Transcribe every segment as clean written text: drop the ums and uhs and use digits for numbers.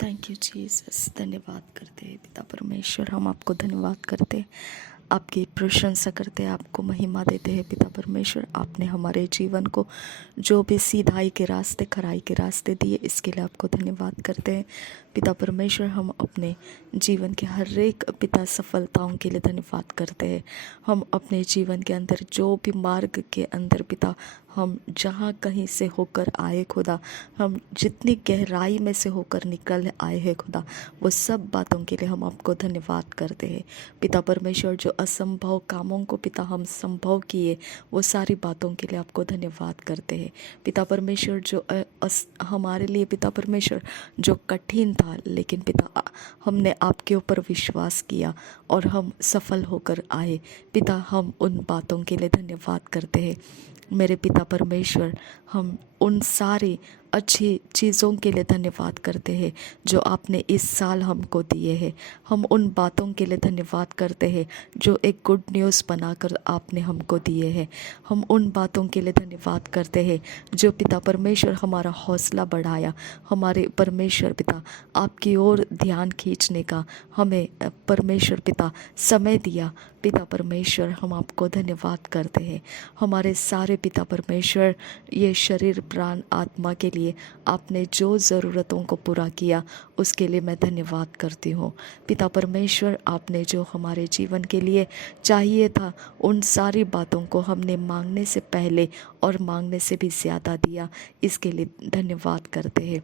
Thank you Jesus. धन्यवाद करते हैं पिता परमेश्वर, हम आपको धन्यवाद करते हैं, आपकी प्रशंसा करते हैं, आपको महिमा देते हैं पिता परमेश्वर। आपने हमारे जीवन को जो भी सीधाई के रास्ते, खराई के रास्ते दिए, इसके लिए आपको धन्यवाद करते हैं पिता परमेश्वर। हम अपने जीवन के हर एक पिता सफलताओं के लिए धन्यवाद करते हैं। हम अपने जीवन के अंदर जो भी मार्ग के अंदर पिता हम जहाँ कहीं से होकर आए खुदा, हम जितनी गहराई में से होकर निकल आए हैं खुदा, वो सब बातों के लिए हम आपको धन्यवाद करते हैं पिता परमेश्वर। जो असंभव कामों को पिता हम संभव किए, वो सारी बातों के लिए आपको धन्यवाद करते हैं पिता परमेश्वर। जो हमारे लिए पिता परमेश्वर जो कठिन था, लेकिन पिता हमने आपके ऊपर विश्वास किया और हम सफल होकर आए पिता, हम उन बातों के लिए धन्यवाद करते हैं मेरे पिता परमेश्वर। हम उन सारी अच्छी चीज़ों के लिए धन्यवाद करते हैं जो आपने इस साल हमको दिए हैं। हम उन बातों के लिए धन्यवाद करते हैं जो एक गुड न्यूज़ बनाकर आपने हमको दिए हैं। हम उन बातों के लिए धन्यवाद करते हैं जो पिता परमेश्वर हमारा हौसला बढ़ाया, हमारे परमेश्वर पिता आपकी ओर ध्यान खींचने का हमें परमेश्वर पिता समय दिया पिता परमेश्वर। हम आपको धन्यवाद करते हैं हमारे सारे पिता परमेश्वर, ये शरीर प्राण आत्मा के लिए आपने जो ज़रूरतों को पूरा किया, उसके लिए मैं धन्यवाद करती हूँ पिता परमेश्वर। आपने जो हमारे जीवन के लिए चाहिए था, उन सारी बातों को हमने मांगने से पहले और मांगने से भी ज़्यादा दिया, इसके लिए धन्यवाद करते हैं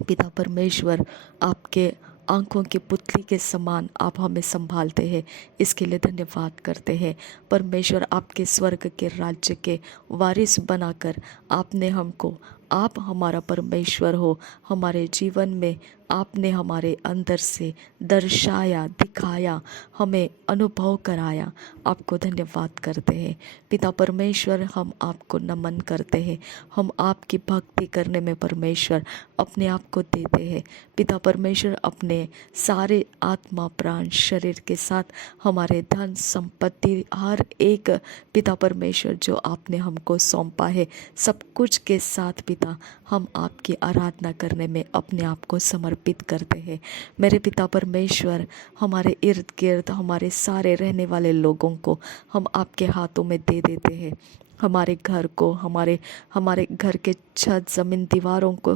पिता परमेश्वर। आपके आँखों की पुतली के समान आप हमें संभालते हैं, इसके लिए धन्यवाद करते हैं परमेश्वर। आपके स्वर्ग के राज्य के वारिस बनाकर आपने हमको, आप हमारा परमेश्वर हो, हमारे जीवन में आपने हमारे अंदर से दर्शाया, दिखाया, हमें अनुभव कराया। आपको धन्यवाद करते हैं पिता परमेश्वर। हम आपको नमन करते हैं, हम आपकी भक्ति करने में परमेश्वर अपने आप को देते हैं पिता परमेश्वर। अपने सारे आत्मा प्राण शरीर के साथ हमारे धन संपत्ति हर एक पिता परमेश्वर जो आपने हमको सौंपा है, सब कुछ के साथ पिता हम आपकी आराधना करने में अपने आप को समर्पित करते हैं मेरे पिता परमेश्वर। हमारे इर्द गिर्द हमारे सारे रहने वाले लोगों को हम आपके हाथों में दे देते हैं, हमारे घर को, हमारे हमारे घर के छत ज़मीन दीवारों को,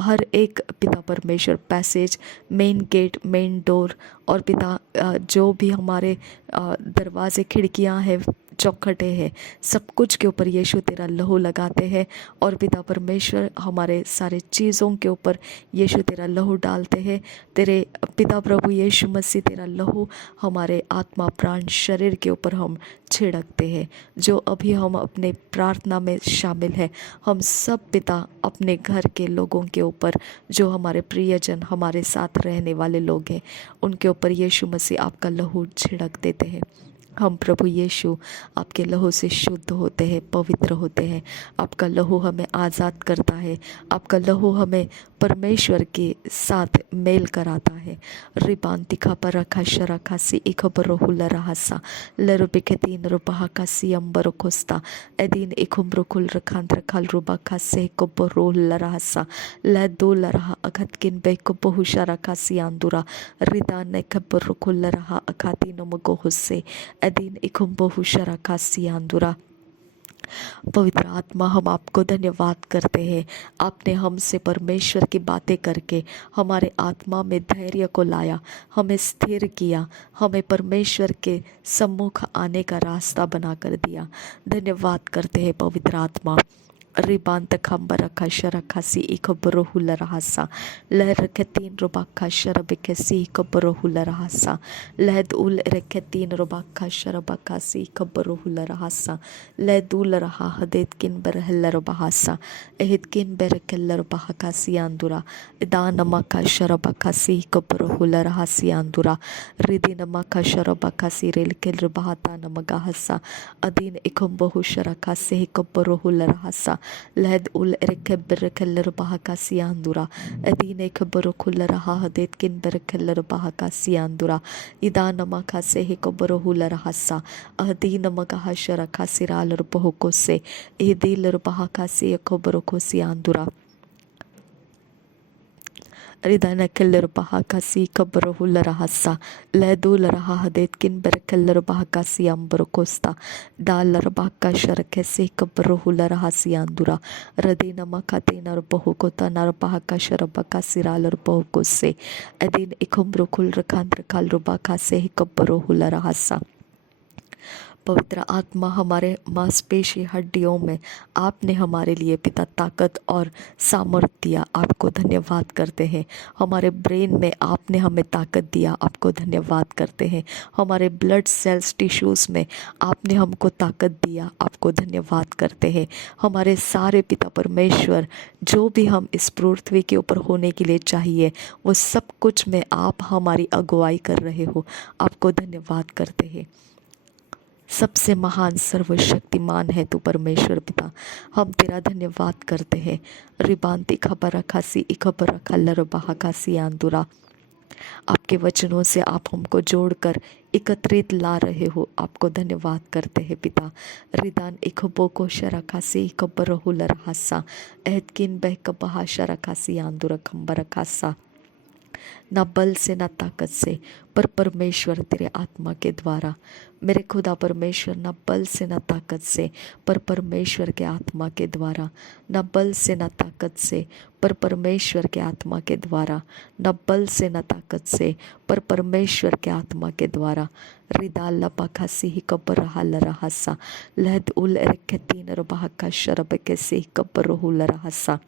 हर एक पिता परमेश्वर passage, main gate, main door और पिता जो भी हमारे दरवाजे खिड़कियां हैं, चौखटे हैं, सब कुछ के ऊपर यीशु तेरा लहू लगाते हैं। और पिता परमेश्वर हमारे सारे चीज़ों के ऊपर यीशु तेरा लहू डालते हैं। तेरे पिता प्रभु यीशु मसीह तेरा लहू हमारे आत्मा प्राण शरीर के ऊपर हम छिड़कते हैं। जो अभी हम अपने प्रार्थना में शामिल हैं, हम सब पिता अपने घर के लोगों के ऊपर, जो हमारे प्रियजन हमारे साथ रहने वाले लोग हैं, उनके ऊपर यीशु मसीह आपका लहू छिड़क देते हैं। हम प्रभु यीशु आपके लहू से शुद्ध होते हैं, पवित्र होते हैं। आपका लहू हमें आज़ाद करता है, आपका लहू हमें परमेश्वर के साथ मेल कराता है। रिबांतिका पर रखा शराखा सी इखबरोहुल रहसा लरुबिकतीन रुबाहा सी अंबर खोस्ता एदीन इखुम्रुकुल रखांत रखल रुबाखा से कोबरोहुल रहसा लदुल रहा अगतकिन बेको बहुशा रखा सी आंदुरा रिदा ने खबरुकुल रहा अखातीन मगो हुस्से एदीन इखुम्बोहु शराखा सी आंदुरा। पवित्र आत्मा, हम आपको धन्यवाद करते हैं, आपने हमसे परमेश्वर की बातें करके हमारे आत्मा में धैर्य को लाया, हमें स्थिर किया, हमें परमेश्वर के सम्मुख आने का रास्ता बना कर दिया। धन्यवाद करते हैं पवित्र आत्मा। रिबांत खम्बर खशर खसी इखबरोहुल रहसा लहर तीन रुबा खशर बिकसी इखबरोहुल रहसा लहद उल तीन रुबा खशर बकासी इखबरोहुल रहसा लहदुल रहा हदेत किन बरहल्लर बहासा एहित किन बेरकल्लर बहकासी आंदुरा इदान मखशर बकासी इखबरोहुल रहसी आंदुरा रिदिन मखशर बकासी रेलकेल बहाता नमगाहसा अदीन इखुम्बहु शरकासी इखबरोहुल रहसा लहद उल रखल्लर बहकासी आंदुरा अदीन इखबरोहुल रहा हदेत किन बेरकल्लर बहकासी आंदुरा इदान मखासे इखबरोहुल रहसा Adeen मगहशर कासिरालर बहुकोसे एदिलर बहकासी इखबरोकोसी आंदुरा ridana keller bahakasi kabrohul rahasa ledul raha hadetkin berkeller bahakasi ambrokosta dalar bahaka sharakesi kabrohul rahasi andura radina makatina bahukota nar bahaka sharabakasi ralar bahukose adin ikombrokul rakandra kalrubakase kabrohul rahasa। पवित्र आत्मा, हमारे मांसपेशी हड्डियों में आपने हमारे लिए पिता ताकत और सामर्थ दिया, आपको धन्यवाद करते हैं। हमारे ब्रेन में आपने हमें ताकत दिया, आपको धन्यवाद करते हैं। हमारे ब्लड सेल्स टिश्यूज़ में आपने हमको ताकत दिया, आपको धन्यवाद करते हैं। हमारे सारे पिता परमेश्वर, जो भी हम इस पृथ्वी के ऊपर होने के लिए चाहिए, वो सब कुछ में आप हमारी अगुवाई कर रहे हो, आपको धन्यवाद करते हैं। सबसे महान सर्वशक्तिमान है तू परमेश्वर पिता, हम तेरा धन्यवाद करते हैं। रिबांती खबर रखासी इखबर रखा लर बहाकासी आंदुरा, आपके वचनों से आप हमको जोड़कर एकत्रित ला रहे हो, आपको धन्यवाद करते हैं पिता। रिदान इखबो को शरखासी इखबर हुलर हासा एहदकिन बहकबहा शरखासी आंदुरा खम्बर खासा। ना बल से ना ताकत से, पर परमेश्वर तेरे आत्मा के द्वारा। मेरे खुदा परमेश्वर, ना बल से ना ताकत से, पर परमेश्वर के आत्मा के द्वारा। ना बल से ना ताकत से, पर परमेश्वर के आत्मा के द्वारा। ना बल से ना ताकत से, पर परमेश्वर के आत्मा के द्वारा। रिदाल लपाखासी ही कब्र हाल रहासा लहद उल तीन रबाका शरब के से कब्र हुल रहासा।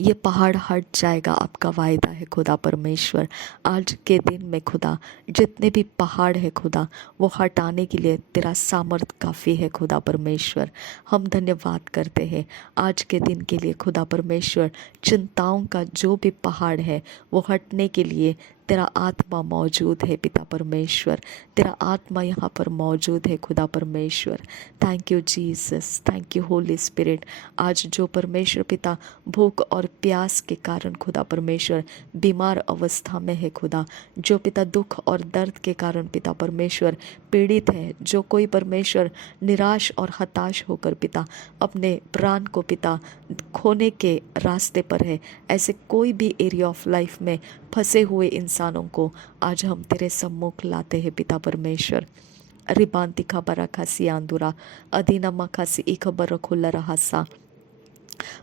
ये पहाड़ हट जाएगा, आपका वायदा है खुदा परमेश्वर। आज के दिन में खुदा, जितने भी पहाड़ है खुदा, वो हटाने के लिए तेरा सामर्थ काफ़ी है खुदा परमेश्वर। हम धन्यवाद करते हैं आज के दिन के लिए खुदा परमेश्वर। चिंताओं का जो भी पहाड़ है वो हटने के लिए तेरा आत्मा मौजूद है पिता परमेश्वर, तेरा आत्मा यहाँ पर मौजूद है खुदा परमेश्वर। Thank you Jesus, thank you Holi spirit. आज जो परमेश्वर पिता भूख और प्यास के कारण खुदा परमेश्वर बीमार अवस्था में है खुदा, जो पिता दुख और दर्द के कारण पिता परमेश्वर पीड़ित है, जो कोई परमेश्वर निराश और हताश होकर पिता अपने प्राण को पिता खोने के रास्ते पर है, ऐसे कोई भी एरिया ऑफ लाइफ में फंसे हुए इंसानों को आज हम तेरे सम्मुख लाते हैं पिता परमेश्वर। रिबांती खबर खासी आंदुरा अधीना मखासी ई खबर खुल रहा सा।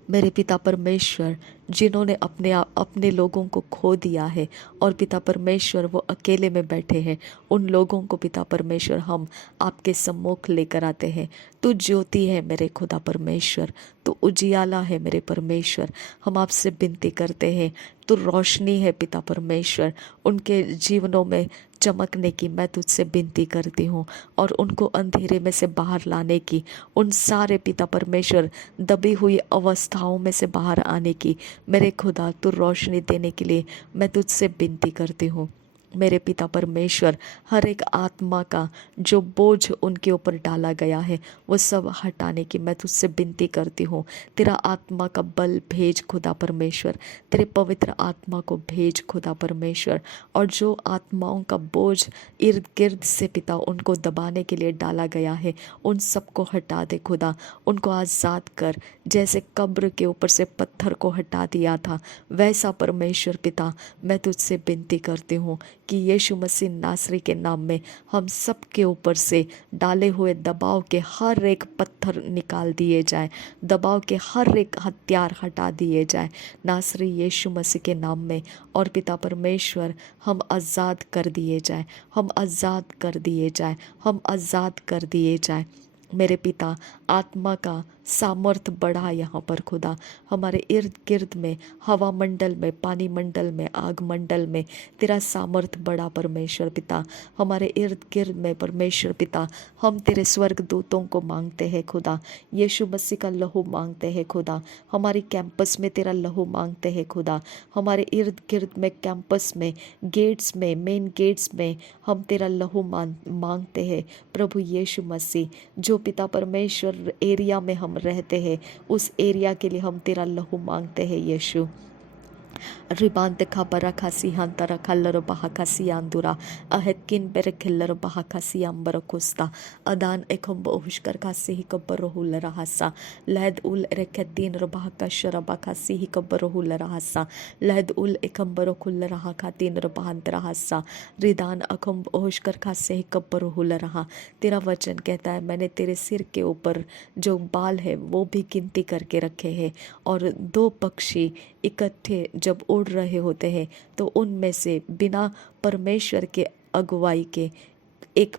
मेरे पिता परमेश्वर, जिन्होंने अपने लोगों को खो दिया है और पिता परमेश्वर वो अकेले में बैठे हैं, उन लोगों को पिता परमेश्वर हम आपके सम्मुख लेकर आते हैं। तू ज्योति है मेरे खुदा परमेश्वर, तू उजियाला है मेरे परमेश्वर। हम आपसे विनती करते हैं, तू रोशनी है पिता परमेश्वर, उनके जीवनों में चमकने की मैं तुझसे विनती करती हूँ, और उनको अंधेरे में से बाहर लाने की, उन सारे पिता परमेश्वर दबी हुई अवस्थाओं में से बाहर आने की मेरे खुदा तू रोशनी देने के लिए मैं तुझसे विनती करती हूँ। मेरे पिता परमेश्वर, हर एक आत्मा का जो बोझ उनके ऊपर डाला गया है वो सब हटाने की मैं तुझसे विनती करती हूँ। तेरा आत्मा का बल भेज खुदा परमेश्वर, तेरे पवित्र आत्मा को भेज खुदा परमेश्वर, और जो आत्माओं का बोझ इर्द गिर्द से पिता उनको दबाने के लिए डाला गया है उन सबको हटा दे खुदा, उनको आज़ाद कर। जैसे कब्र के ऊपर से पत्थर को हटा दिया था, वैसा परमेश्वर पिता मैं तुझसे विनती करती हूँ कि यीशु मसीह नासरी के नाम में हम सब के ऊपर से डाले हुए दबाव के हर एक पत्थर निकाल दिए जाए, दबाव के हर एक हथियार हटा दिए जाए नासरी यीशु मसीह के नाम में। और पिता परमेश्वर, हम आज़ाद कर दिए जाए, हम आज़ाद कर दिए जाए, हम आज़ाद कर दिए जाए। मेरे पिता, आत्मा का सामर्थ बढ़ा यहाँ पर खुदा, हमारे इर्द गिर्द में, हवा मंडल में, पानी मंडल में, आग मंडल में तेरा सामर्थ बढ़ा परमेश्वर पिता। हमारे इर्द गिर्द में परमेश्वर पिता हम तेरे स्वर्ग दूतों को मांगते हैं खुदा, यीशु मसीह का लहू मांगते हैं खुदा, हमारी कैंपस में तेरा लहू मांगते हैं खुदा, हमारे इर्द गिर्द में, कैंपस में, गेट्स में, मेन गेट्स में हम तेरा लहू मांगते हैं प्रभु यीशु मसीह। जो पिता परमेश्वर एरिया में हम रहते हैं उस एरिया के लिए हम तेरा लहू मांगते हैं यीशु। Ribante kabara kasi hantara kallaro baha kasi andura ahetkin bere kellaro baha kasi ambaro kusta adan ekombo uhushkar kasi hikobaro hulara hasa led ul reketin robaha kashara bakasi hikobaro hulara hasa led ul ekambaro kullara hakatin robahantra hasa रिदान अखम ओश कर खासे ही कब्बर हुल रहा। तेरा वचन कहता है मैंने तेरे सिर के ऊपर जो बाल है वो भी गिनती करके रखे हैं और दो पक्षी इकट्ठे जब उड़ रहे होते हैं तो उनमें से बिना परमेश्वर के अगुवाई के एक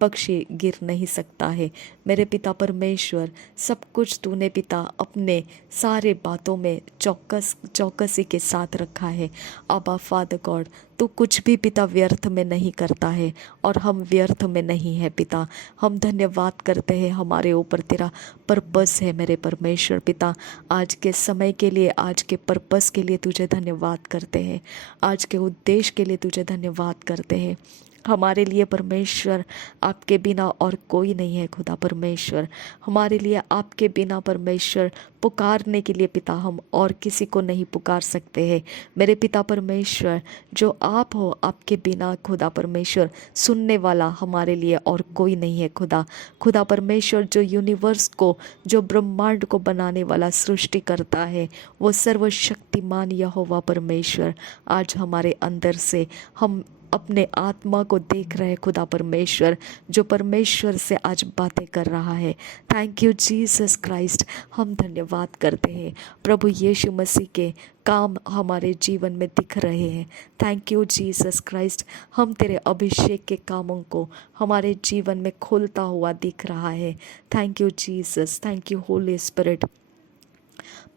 पक्षी गिर नहीं सकता है। मेरे पिता परमेश्वर, सब कुछ तूने पिता अपने सारे बातों में चौकसी के साथ रखा है। अबा फादर गॉड, तू कुछ भी पिता व्यर्थ में नहीं करता है और हम व्यर्थ में नहीं है पिता। हम धन्यवाद करते हैं, हमारे ऊपर तेरा पर्पस है मेरे परमेश्वर पिता। आज के समय के लिए, आज के पर्पस के लिए तुझे धन्यवाद करते हैं, आज के उद्देश्य के लिए तुझे धन्यवाद करते हैं। हमारे लिए परमेश्वर आपके बिना और कोई नहीं है खुदा परमेश्वर। हमारे लिए आपके बिना परमेश्वर पुकारने के लिए पिता हम और किसी को नहीं पुकार सकते हैं। मेरे पिता परमेश्वर, जो आप हो, आपके बिना खुदा परमेश्वर सुनने वाला हमारे लिए और कोई नहीं है खुदा। खुदा परमेश्वर, जो यूनिवर्स को, जो ब्रह्मांड को बनाने वाला सृष्टि करता है, वो सर्वशक्तिमान यहोवा परमेश्वर आज हमारे अंदर से हम अपने आत्मा को देख रहे खुदा परमेश्वर, जो परमेश्वर से आज बातें कर रहा है। Thank you Jesus Christ. हम धन्यवाद करते हैं प्रभु यीशु मसीह के काम हमारे जीवन में दिख रहे हैं। Thank you Jesus Christ. हम तेरे अभिषेक के कामों को हमारे जीवन में खोलता हुआ दिख रहा है। Thank you Jesus, thank you Holi spirit.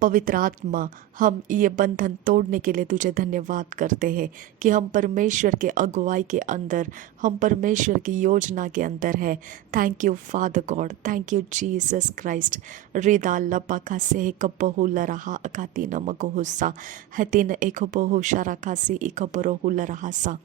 पवित्र आत्मा, हम ये बंधन तोड़ने के लिए तुझे धन्यवाद करते हैं कि हम परमेश्वर के अगुवाई के अंदर, हम परमेश्वर की योजना के अंदर है। Thank you father God, thank you Jesus Christ. रिदा लपा खासे कबहु लरहा अकाती नमको हुस्सा हतिन एक बहु शरा खासी एक बरोहु लरहा सा।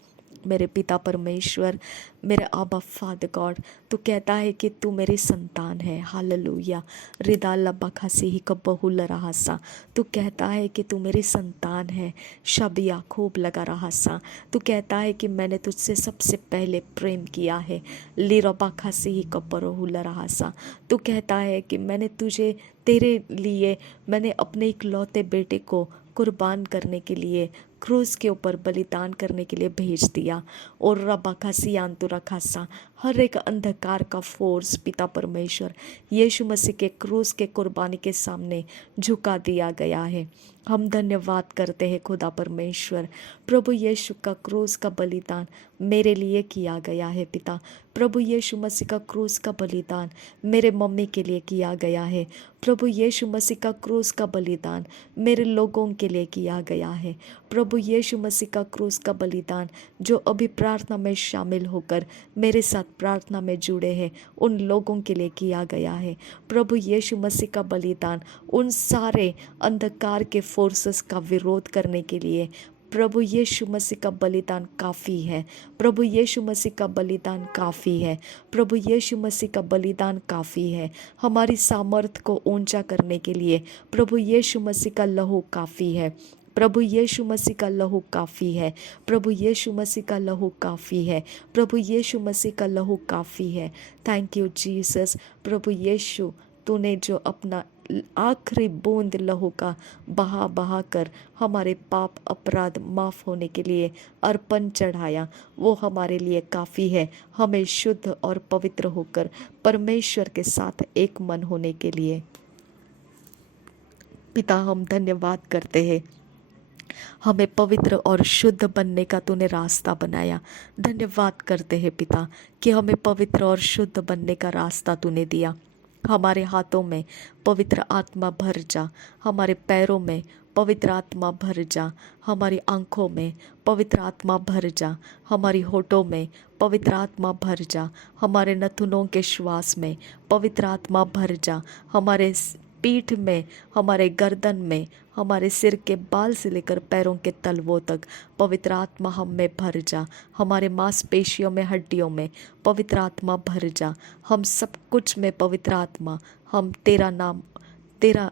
मेरे पिता परमेश्वर, मेरे आबा फादर गॉड, तू कहता है कि तू मेरी संतान है। हालेलुया। रिदा लब्बा खासी ही कब्बहु लरहा सा। तू कहता है कि तू मेरी संतान है। शब याकूब लगा रहा सा। तू कहता है कि मैंने तुझसे सबसे पहले प्रेम किया है। लिरबा खासी ही कब्बरहु लरहा सा। तू कहता है कि मैंने तुझे, तेरे लिए मैंने अपने इकलौते बेटे को कुर्बान करने के लिए, क्रूस के ऊपर बलिदान करने के लिए भेज दिया। और रबा खासी आंतुरा खासा, हर एक अंधकार का फोर्स पिता परमेश्वर यीशु मसीह के क्रूस के कुर्बानी के सामने झुका दिया गया है। हम धन्यवाद करते हैं खुदा परमेश्वर। प्रभु यीशु का क्रूस का बलिदान मेरे लिए किया गया है पिता। प्रभु यीशु मसीह का क्रूस का बलिदान मेरे मम्मी के लिए किया गया है। प्रभु यीशु मसीह का क्रूस का बलिदान मेरे लोगों के लिए किया गया है। प्रभु यीशु मसीह का क्रूस का बलिदान जो अभी प्रार्थना में शामिल होकर मेरे साथ प्रार्थना में जुड़े हैं, उन लोगों के लिए किया गया है। प्रभु यीशु मसीह का बलिदान उन सारे अंधकार के फोर्सेस का विरोध करने के लिए, प्रभु यीशु मसीह का बलिदान काफ़ी है। प्रभु यीशु मसीह का बलिदान काफ़ी है। प्रभु यीशु मसीह का बलिदान काफ़ी है। हमारी सामर्थ को ऊंचा करने के लिए प्रभु यीशु मसीह का लहू काफ़ी है। प्रभु यीशु मसीह का लहू काफ़ी है। प्रभु यीशु मसीह का लहू काफ़ी है। प्रभु यीशु मसीह का लहू काफ़ी है। Thank you Jesus. प्रभु यीशु, तूने जो अपना आखिरी बूंद लहू का बहा बहा कर हमारे पाप अपराध माफ़ होने के लिए अर्पण चढ़ाया, वो हमारे लिए काफ़ी है, हमें शुद्ध और पवित्र होकर परमेश्वर के साथ एक मन होने के लिए। पिता, हम धन्यवाद करते हैं, हमें पवित्र और शुद्ध बनने का तूने रास्ता बनाया। धन्यवाद करते हैं पिता कि हमें पवित्र और शुद्ध बनने का रास्ता तूने दिया। हमारे हाथों में पवित्र आत्मा भर जा, हमारे पैरों में पवित्र आत्मा भर जा, हमारी आंखों में पवित्र आत्मा भर जा, हमारी होठों में पवित्र आत्मा भर जा, हमारे नथुनों के श्वास में पवित्र आत्मा भर जा, हमारे पीठ में, हमारे गर्दन में, हमारे सिर के बाल से लेकर पैरों के तलवों तक पवित्र आत्मा हम में भर जा, हमारे मांसपेशियों में, हड्डियों में पवित्र आत्मा भर जा, हम सब कुछ में पवित्र आत्मा, हम तेरा नाम, तेरा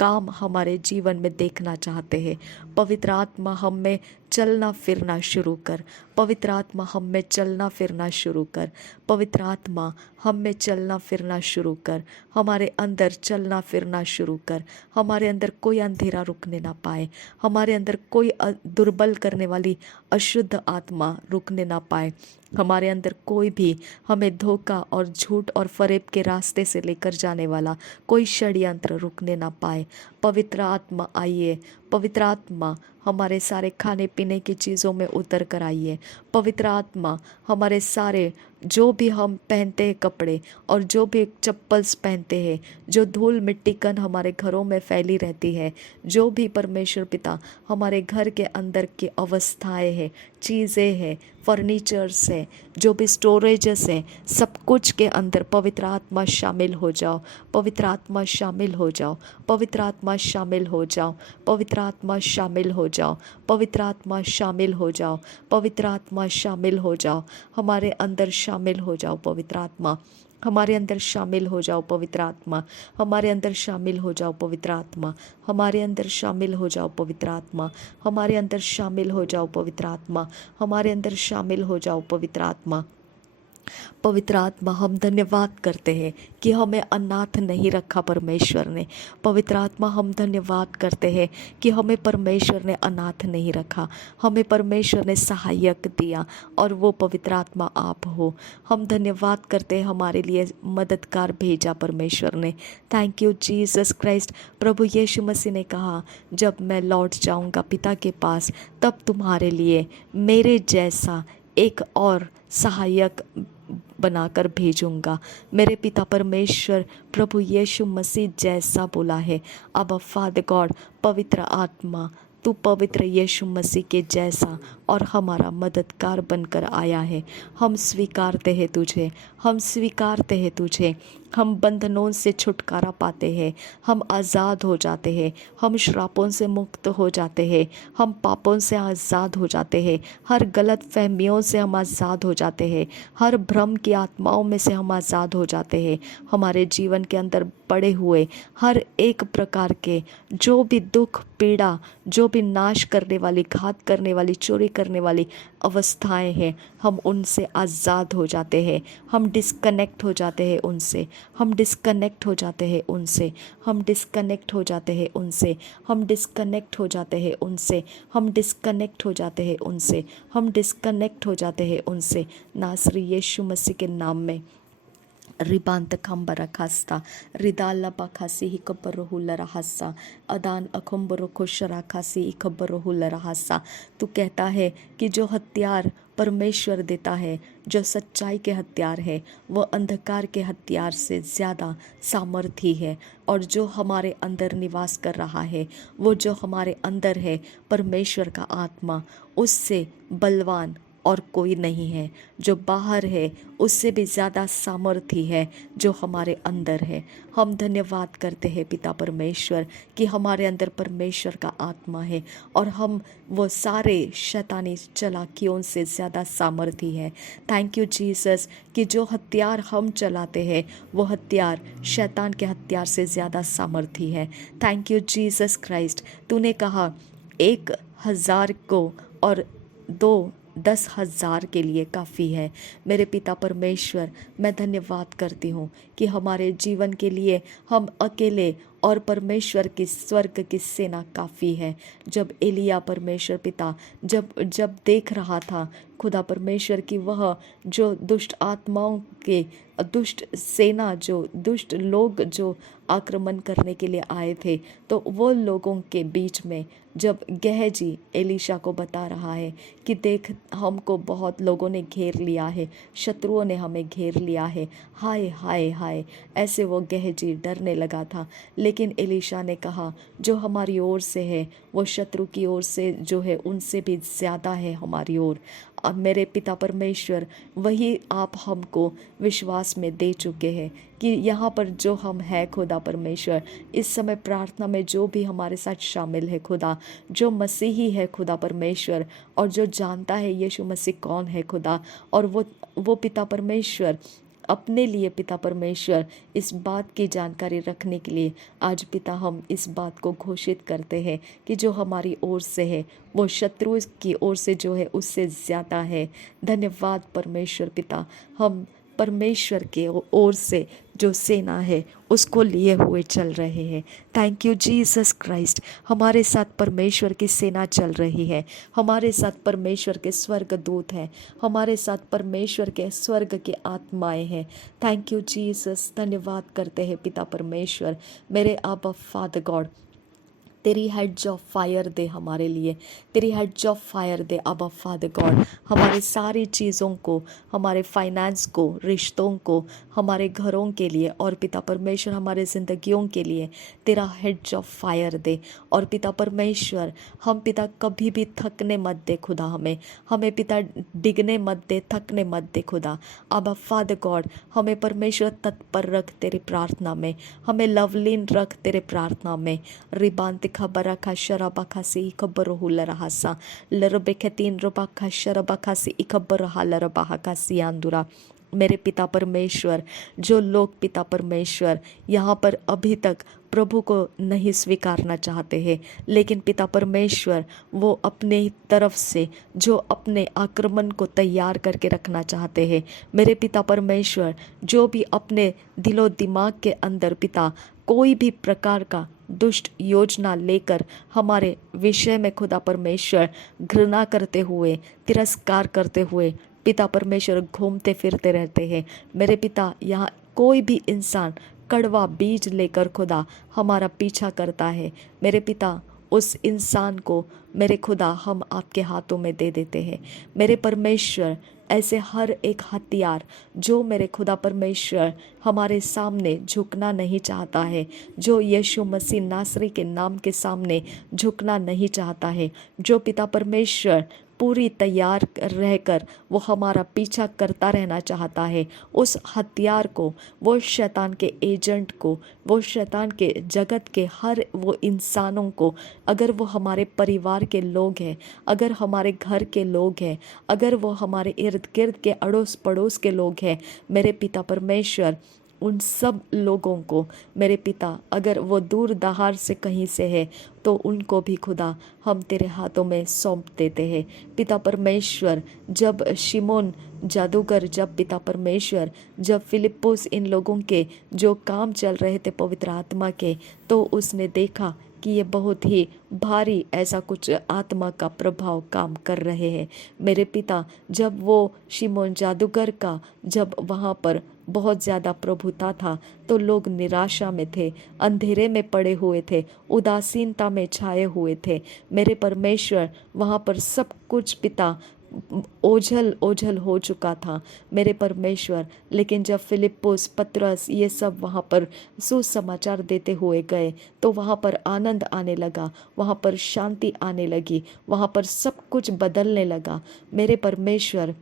काम हमारे जीवन में देखना चाहते हैं। पवित्र आत्मा हम में चलना फिरना शुरू कर। पवित्र आत्मा हम में चलना फिरना शुरू कर। पवित्र आत्मा हम में चलना फिरना शुरू कर। हमारे अंदर चलना फिरना शुरू कर। हमारे अंदर कोई अंधेरा रुकने ना पाए। हमारे अंदर कोई दुर्बल करने वाली अशुद्ध आत्मा रुकने ना पाए। हमारे अंदर कोई भी हमें धोखा और झूठ और फरेब के रास्ते से लेकर जाने वाला कोई षड्यंत्र रुकने ना पाए। पवित्र आत्मा आइए। पवित्र आत्मा हमारे सारे खाने पीने की चीज़ों में उतर कर आइए। पवित्र आत्मा हमारे सारे जो भी हम पहनते हैं कपड़े और जो भी चप्पल्स पहनते हैं, जो धूल मिट्टी कण हमारे घरों में फैली रहती है, जो भी परमेश्वर पिता हमारे घर के अंदर की अवस्थाएं हैं, चीज़ें हैं, फर्नीचर्स है, जो भी स्टोरेजेस हैं, सब कुछ के अंदर पवित्र आत्मा शामिल हो जाओ। पवित्र आत्मा शामिल हो जाओ। पवित्र आत्मा शामिल हो जाओ। पवित्र आत्मा शामिल हो जाओ। पवित्र आत्मा शामिल हो जाओ। पवित्र आत्मा शामिल हो जाओ। हमारे अंदर शामिल हो जाओ पवित्र आत्मा। हमारे अंदर शामिल हो जाओ पवित्र आत्मा। हमारे अंदर शामिल हो जाओ पवित्र आत्मा। हमारे अंदर शामिल हो जाओ पवित्र आत्मा। हमारे अंदर शामिल हो जाओ पवित्र आत्मा। हमारे अंदर शामिल हो जाओ पवित्र आत्मा। पवित्र आत्मा हम धन्यवाद करते हैं कि हमें अनाथ नहीं रखा परमेश्वर ने। पवित्र आत्मा हम धन्यवाद करते हैं कि हमें परमेश्वर ने अनाथ नहीं रखा। हमें परमेश्वर ने सहायक दिया और वो पवित्र आत्मा आप हो। हम धन्यवाद करते हैं हमारे लिए मददगार भेजा परमेश्वर ने। Thank you Jesus Christ. प्रभु यीशु मसीह ने कहा जब मैं लौट जाऊंगा पिता के पास तब तुम्हारे लिए मेरे जैसा एक और सहायक बनाकर भेजूंगा। मेरे पिता परमेश्वर प्रभु यीशु मसीह जैसा बोला है। अब फादर गॉड पवित्र आत्मा तू पवित्र यीशु मसीह के जैसा और हमारा मददगार बनकर आया है। हम स्वीकारते हैं तुझे। हम स्वीकारते हैं तुझे। हम बंधनों से छुटकारा पाते हैं। हम आज़ाद हो जाते हैं। हम श्रापों से मुक्त हो जाते हैं। हम पापों से आज़ाद हो जाते हैं। हर गलत फहमियों से हम आज़ाद हो जाते हैं। हर भ्रम की आत्माओं में से हम आज़ाद हो जाते हैं। हमारे जीवन के अंदर पड़े हुए हर एक प्रकार के जो भी दुख पीड़ा, जो भी नाश करने वाली, घात करने वाली, चोरी करने वाली अवस्थाएं हैं, हम उनसे आज़ाद हो जाते हैं। हम डिस्कनेक्ट हो जाते हैं उनसे। हम डिस्कनेक्ट हो जाते हैं उनसे। हम डिस्कनेक्ट हो जाते हैं उनसे। हम डिस्कनेक्ट हो जाते हैं उनसे। हम डिस्कनेक्ट हो जाते हैं उनसे। हम डिस्कनेक्ट हो जाते हैं उनसे। नासरी यीशु मसीह के नाम में रिबांत खंबरा खास्ता रिदाला बखासी हिकबरहुल रहसा अदान अखुम्बर खुशरा खासी इकबरहुल रहसा। तू कहता है कि जो हथियार परमेश्वर देता है, जो सच्चाई के हथियार है, वो अंधकार के हथियार से ज़्यादा सामर्थी है। और जो हमारे अंदर निवास कर रहा है, वो जो हमारे अंदर है परमेश्वर का आत्मा, उससे बलवान और कोई नहीं है। जो बाहर है उससे भी ज़्यादा सामर्थी है जो हमारे अंदर है। हम धन्यवाद करते हैं पिता परमेश्वर कि हमारे अंदर परमेश्वर का आत्मा है और हम वो सारे शैतानी चालाकियों से ज़्यादा सामर्थी है। थैंक यू जीसस कि जो हथियार हम चलाते हैं वो हथियार शैतान के हथियार से ज़्यादा सामर्थी है। Thank you Jesus Christ. तूने कहा 1,000 को और 10,000 के लिए काफ़ी है। मेरे पिता परमेश्वर, मैं धन्यवाद करती हूँ कि हमारे जीवन के लिए हम अकेले और परमेश्वर की स्वर्ग की सेना काफ़ी है। जब एलिया परमेश्वर पिता जब देख रहा था खुदा परमेश्वर की वह जो दुष्ट आत्माओं के दुष्ट सेना, जो दुष्ट लोग जो आक्रमण करने के लिए आए थे, तो वो लोगों के बीच में जब गहजी एलीशा को बता रहा है कि देख हमको बहुत लोगों ने घेर लिया है, शत्रुओं ने हमें घेर लिया है, हाय हाय हाय, ऐसे वो गहजी डरने लगा था। लेकिन एलीशा ने कहा जो हमारी ओर से है वो शत्रु की ओर से जो है उनसे भी ज़्यादा है हमारी ओर। अब मेरे पिता परमेश्वर, वही आप हमको विश्वास में दे चुके हैं कि यहाँ पर जो हम हैं खुदा परमेश्वर, इस समय प्रार्थना में जो भी हमारे साथ शामिल है खुदा, जो मसीही है खुदा परमेश्वर और जो जानता है यीशु मसीह कौन है खुदा, और वो पिता परमेश्वर अपने लिए पिता परमेश्वर इस बात की जानकारी रखने के लिए आज पिता हम इस बात को घोषित करते हैं कि जो हमारी ओर से है वो शत्रु की ओर से जो है उससे ज़्यादा है। धन्यवाद परमेश्वर पिता, हम परमेश्वर के ओर से जो सेना है उसको लिए हुए चल रहे हैं। थैंक यू जीसस क्राइस्ट, हमारे साथ परमेश्वर की सेना चल रही है, हमारे साथ परमेश्वर के स्वर्ग दूत हैं, हमारे साथ परमेश्वर के स्वर्ग के आत्माएं हैं। थैंक यू जीसस, धन्यवाद करते हैं पिता परमेश्वर। मेरे आबा फादर गॉड, तेरी हेड्स ऑफ फायर दे हमारे लिए, तेरी हेड्स ऑफ फायर दे अबा फादर गॉड, हमारी सारी चीज़ों को, हमारे फाइनेंस को, रिश्तों को, हमारे घरों के लिए और पिता परमेश्वर हमारे ज़िंदगियों के लिए तेरा हेड्स ऑफ फायर दे। और पिता परमेश्वर हम पिता कभी भी थकने मत दे खुदा, हमें पिता डिगने मत दे, थकने मत दे खुदा। अबा फादर गॉड, हमें परमेश्वर तत्पर रख तेरी प्रार्थना में, हमें लवलीन रख तेरे प्रार्थना में। रिबांत खबरा खा शराबा खासी इखबर हुल रहसा लरबे खतीन रबा खा शराबा खासी इखबर हाल रबा खासी आंदुरा। मेरे पिता परमेश्वर, जो लोग पिता परमेश्वर यहाँ पर अभी तक प्रभु को नहीं स्वीकारना चाहते हैं, लेकिन पिता परमेश्वर वो अपने तरफ से जो अपने आक्रमण को तैयार करके रखना चाहते हैं, मेरे पिता परमेश्वर जो भी अपने दिलो दिमाग के अंदर पिता कोई भी प्रकार का दुष्ट योजना लेकर हमारे विषय में खुदा परमेश्वर घृणा करते हुए, तिरस्कार करते हुए पिता परमेश्वर घूमते फिरते रहते हैं, मेरे पिता यहाँ कोई भी इंसान कड़वा बीज लेकर खुदा हमारा पीछा करता है, मेरे पिता उस इंसान को मेरे खुदा हम आपके हाथों में दे देते हैं। मेरे परमेश्वर ऐसे हर एक हथियार जो मेरे खुदा परमेश्वर हमारे सामने झुकना नहीं चाहता है, जो यीशु मसीह नासरी के नाम के सामने झुकना नहीं चाहता है, जो पिता परमेश्वर पूरी तैयार रहकर वो हमारा पीछा करता रहना चाहता है, उस हथियार को, वो शैतान के एजेंट को, वो शैतान के जगत के हर वो इंसानों को, अगर वो हमारे परिवार के लोग हैं, अगर हमारे घर के लोग हैं, अगर वो हमारे इर्द गिर्द के अड़ोस पड़ोस के लोग हैं, मेरे पिता परमेश्वर उन सब लोगों को मेरे पिता अगर वो दूर दहार से कहीं से है तो उनको भी खुदा हम तेरे हाथों में सौंप देते हैं। पिता परमेश्वर जब शिमोन जादूगर, जब पिता परमेश्वर जब फिलिप्पुस इन लोगों के जो काम चल रहे थे पवित्र आत्मा के, तो उसने देखा कि ये बहुत ही भारी ऐसा कुछ आत्मा का प्रभाव काम कर रहे हैं। मेरे पिता जब वो शिमोन जादूगर का जब वहाँ पर बहुत ज़्यादा प्रभुता था तो लोग निराशा में थे, अंधेरे में पड़े हुए थे, उदासीनता में छाए हुए थे। मेरे परमेश्वर वहाँ पर सब कुछ पिता ओझल ओझल हो चुका था मेरे परमेश्वर। लेकिन जब फिलिप्पुस, पतरस ये सब वहाँ पर सुसमाचार देते हुए गए तो वहाँ पर आनंद आने लगा, वहाँ पर शांति आने लगी, वहाँ पर सब कुछ बदलने लगा। मेरे परमेश्वर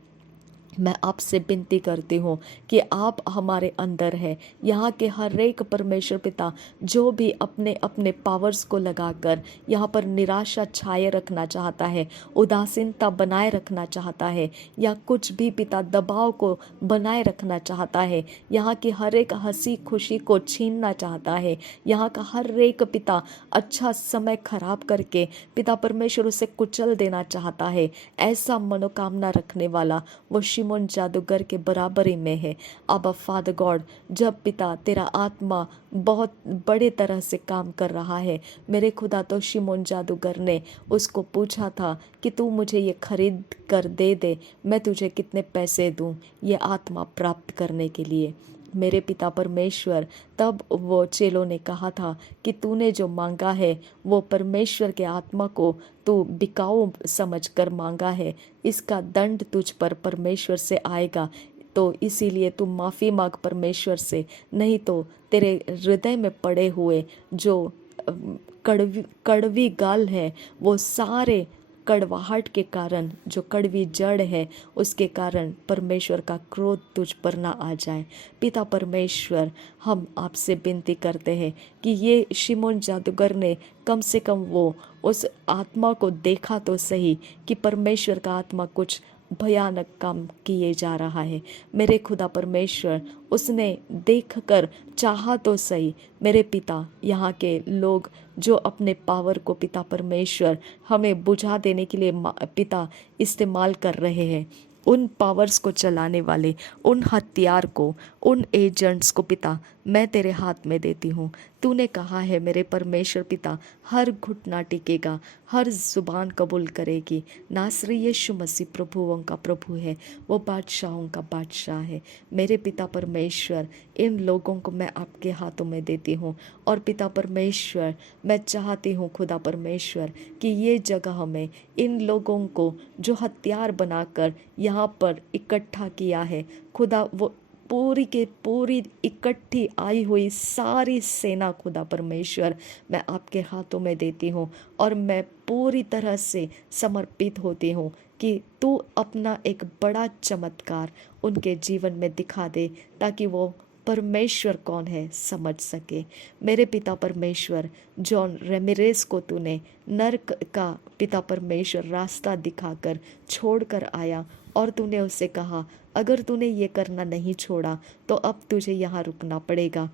मैं आपसे विनती करती हूँ कि आप हमारे अंदर है, यहाँ के हर एक परमेश्वर पिता जो भी अपने अपने पावर्स को लगाकर यहाँ पर निराशा छाए रखना चाहता है, उदासीनता बनाए रखना चाहता है, या कुछ भी पिता दबाव को बनाए रखना चाहता है, यहाँ की हर एक हंसी खुशी को छीनना चाहता है, यहाँ का हर एक पिता अच्छा समय खराब करके पिता परमेश्वर उसे कुचल देना चाहता है, ऐसा मनोकामना रखने वाला वो शिमोन जादूगर के बराबरी में है। अब फादर गॉड जब पिता तेरा आत्मा बहुत बड़े तरह से काम कर रहा है, मेरे खुदा तो शिमोन जादूगर ने उसको पूछा था कि तू मुझे ये खरीद कर दे दे, मैं तुझे कितने पैसे दूं ये आत्मा प्राप्त करने के लिए। मेरे पिता परमेश्वर तब वो चेलों ने कहा था कि तूने जो मांगा है वो परमेश्वर के आत्मा को तू बिकाऊ समझकर मांगा है, इसका दंड तुझ पर परमेश्वर से आएगा, तो इसीलिए तू माफ़ी मांग परमेश्वर से, नहीं तो तेरे हृदय में पड़े हुए जो कड़वी गाल है वो सारे कड़वाहट के कारण, जो कड़वी जड़ है उसके कारण परमेश्वर का क्रोध तुझ पर ना आ जाए। पिता परमेश्वर हम आपसे विनती करते हैं कि ये शिमोन जादूगर ने कम से कम वो उस आत्मा को देखा तो सही कि परमेश्वर का आत्मा कुछ भयानक काम किए जा रहा है। मेरे खुदा परमेश्वर, उसने देखकर चाहा तो सही मेरे पिता, यहाँ के लोग जो अपने पावर को पिता परमेश्वर हमें बुझा देने के लिए पिता इस्तेमाल कर रहे हैं, उन पावर्स को चलाने वाले, उन हथियार को, उन एजेंट्स को पिता मैं तेरे हाथ में देती हूँ। तूने कहा है मेरे परमेश्वर पिता, हर घुटना टिकेगा, हर जुबान कबूल करेगी नासरी यीशु मसीह प्रभुओं का प्रभु है, वो बादशाहों का बादशाह है। मेरे पिता परमेश्वर, इन लोगों को मैं आपके हाथों में देती हूँ। और पिता परमेश्वर, मैं चाहती हूँ खुदा परमेश्वर कि ये जगह में इन लोगों को जो हथियार बनाकर यहाँ पर इकट्ठा किया है खुदा, वो पूरी के पूरी इकट्ठी आई हुई सारी सेना खुदा परमेश्वर मैं आपके हाथों में देती हूँ। और मैं पूरी तरह से समर्पित होती हूँ कि तू अपना एक बड़ा चमत्कार उनके जीवन में दिखा दे, ताकि वो परमेश्वर कौन है समझ सके। मेरे पिता परमेश्वर, जॉन रेमिरेस को तूने नर्क का पिता परमेश्वर रास्ता दिखाकर छोड़कर आया, और तूने उससे कहा अगर तूने ये करना नहीं छोड़ा तो अब तुझे यहाँ रुकना पड़ेगा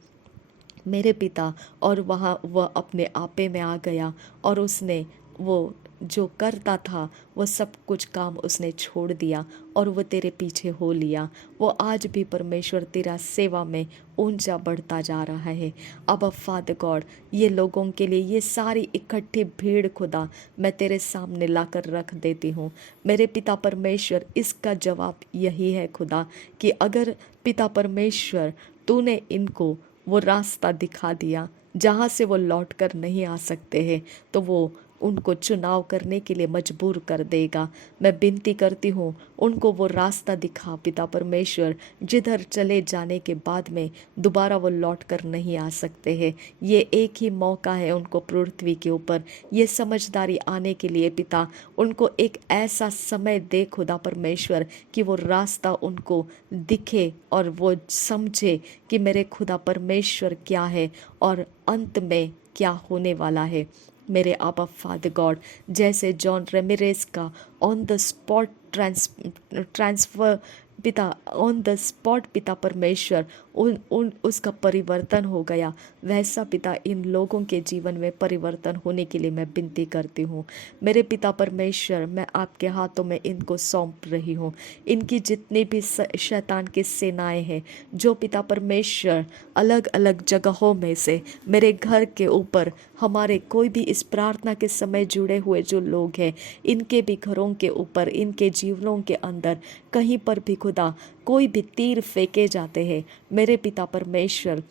मेरे पिता। और वहाँ वह अपने आपे में आ गया, और उसने वो जो करता था वो सब कुछ काम उसने छोड़ दिया, और वो तेरे पीछे हो लिया। वो आज भी परमेश्वर तेरा सेवा में ऊंचा बढ़ता जा रहा है। अब फादर गॉड, ये लोगों के लिए ये सारी इकट्ठी भीड़ खुदा मैं तेरे सामने लाकर रख देती हूँ। मेरे पिता परमेश्वर, इसका जवाब यही है खुदा कि अगर पिता परमेश्वर तूने इनको वो रास्ता दिखा दिया जहाँ से वो लौट कर नहीं आ सकते हैं, तो वो उनको चुनाव करने के लिए मजबूर कर देगा। मैं विनती करती हूँ उनको वो रास्ता दिखा पिता परमेश्वर, जिधर चले जाने के बाद में दोबारा वो लौट कर नहीं आ सकते हैं। ये एक ही मौका है उनको पृथ्वी के ऊपर ये समझदारी आने के लिए पिता, उनको एक ऐसा समय दे खुदा परमेश्वर कि वो रास्ता उनको दिखे और वो समझे कि मेरे खुदा परमेश्वर क्या है और अंत में क्या होने वाला है। मेरे आबा फादर गॉड, जैसे जॉन रेमिरेस का ऑन द स्पॉट ट्रांसफर पिता, ऑन द स्पॉट पिता परमेश्वर उसका परिवर्तन हो गया, वैसा पिता इन लोगों के जीवन में परिवर्तन होने के लिए मैं विनती करती हूँ। मेरे पिता परमेश्वर, मैं आपके हाथों में इनको सौंप रही हूँ। इनकी जितनी भी शैतान की सेनाएं हैं जो पिता परमेश्वर अलग अलग जगहों में से मेरे घर के ऊपर, हमारे कोई भी इस प्रार्थना के समय जुड़े हुए जो लोग हैं, इनके भी घरों के ऊपर, इनके जीवनों के अंदर कहीं पर भी खुदा कोई भी तीर फेंके जाते हैं, मेरे पिता परमेश्वर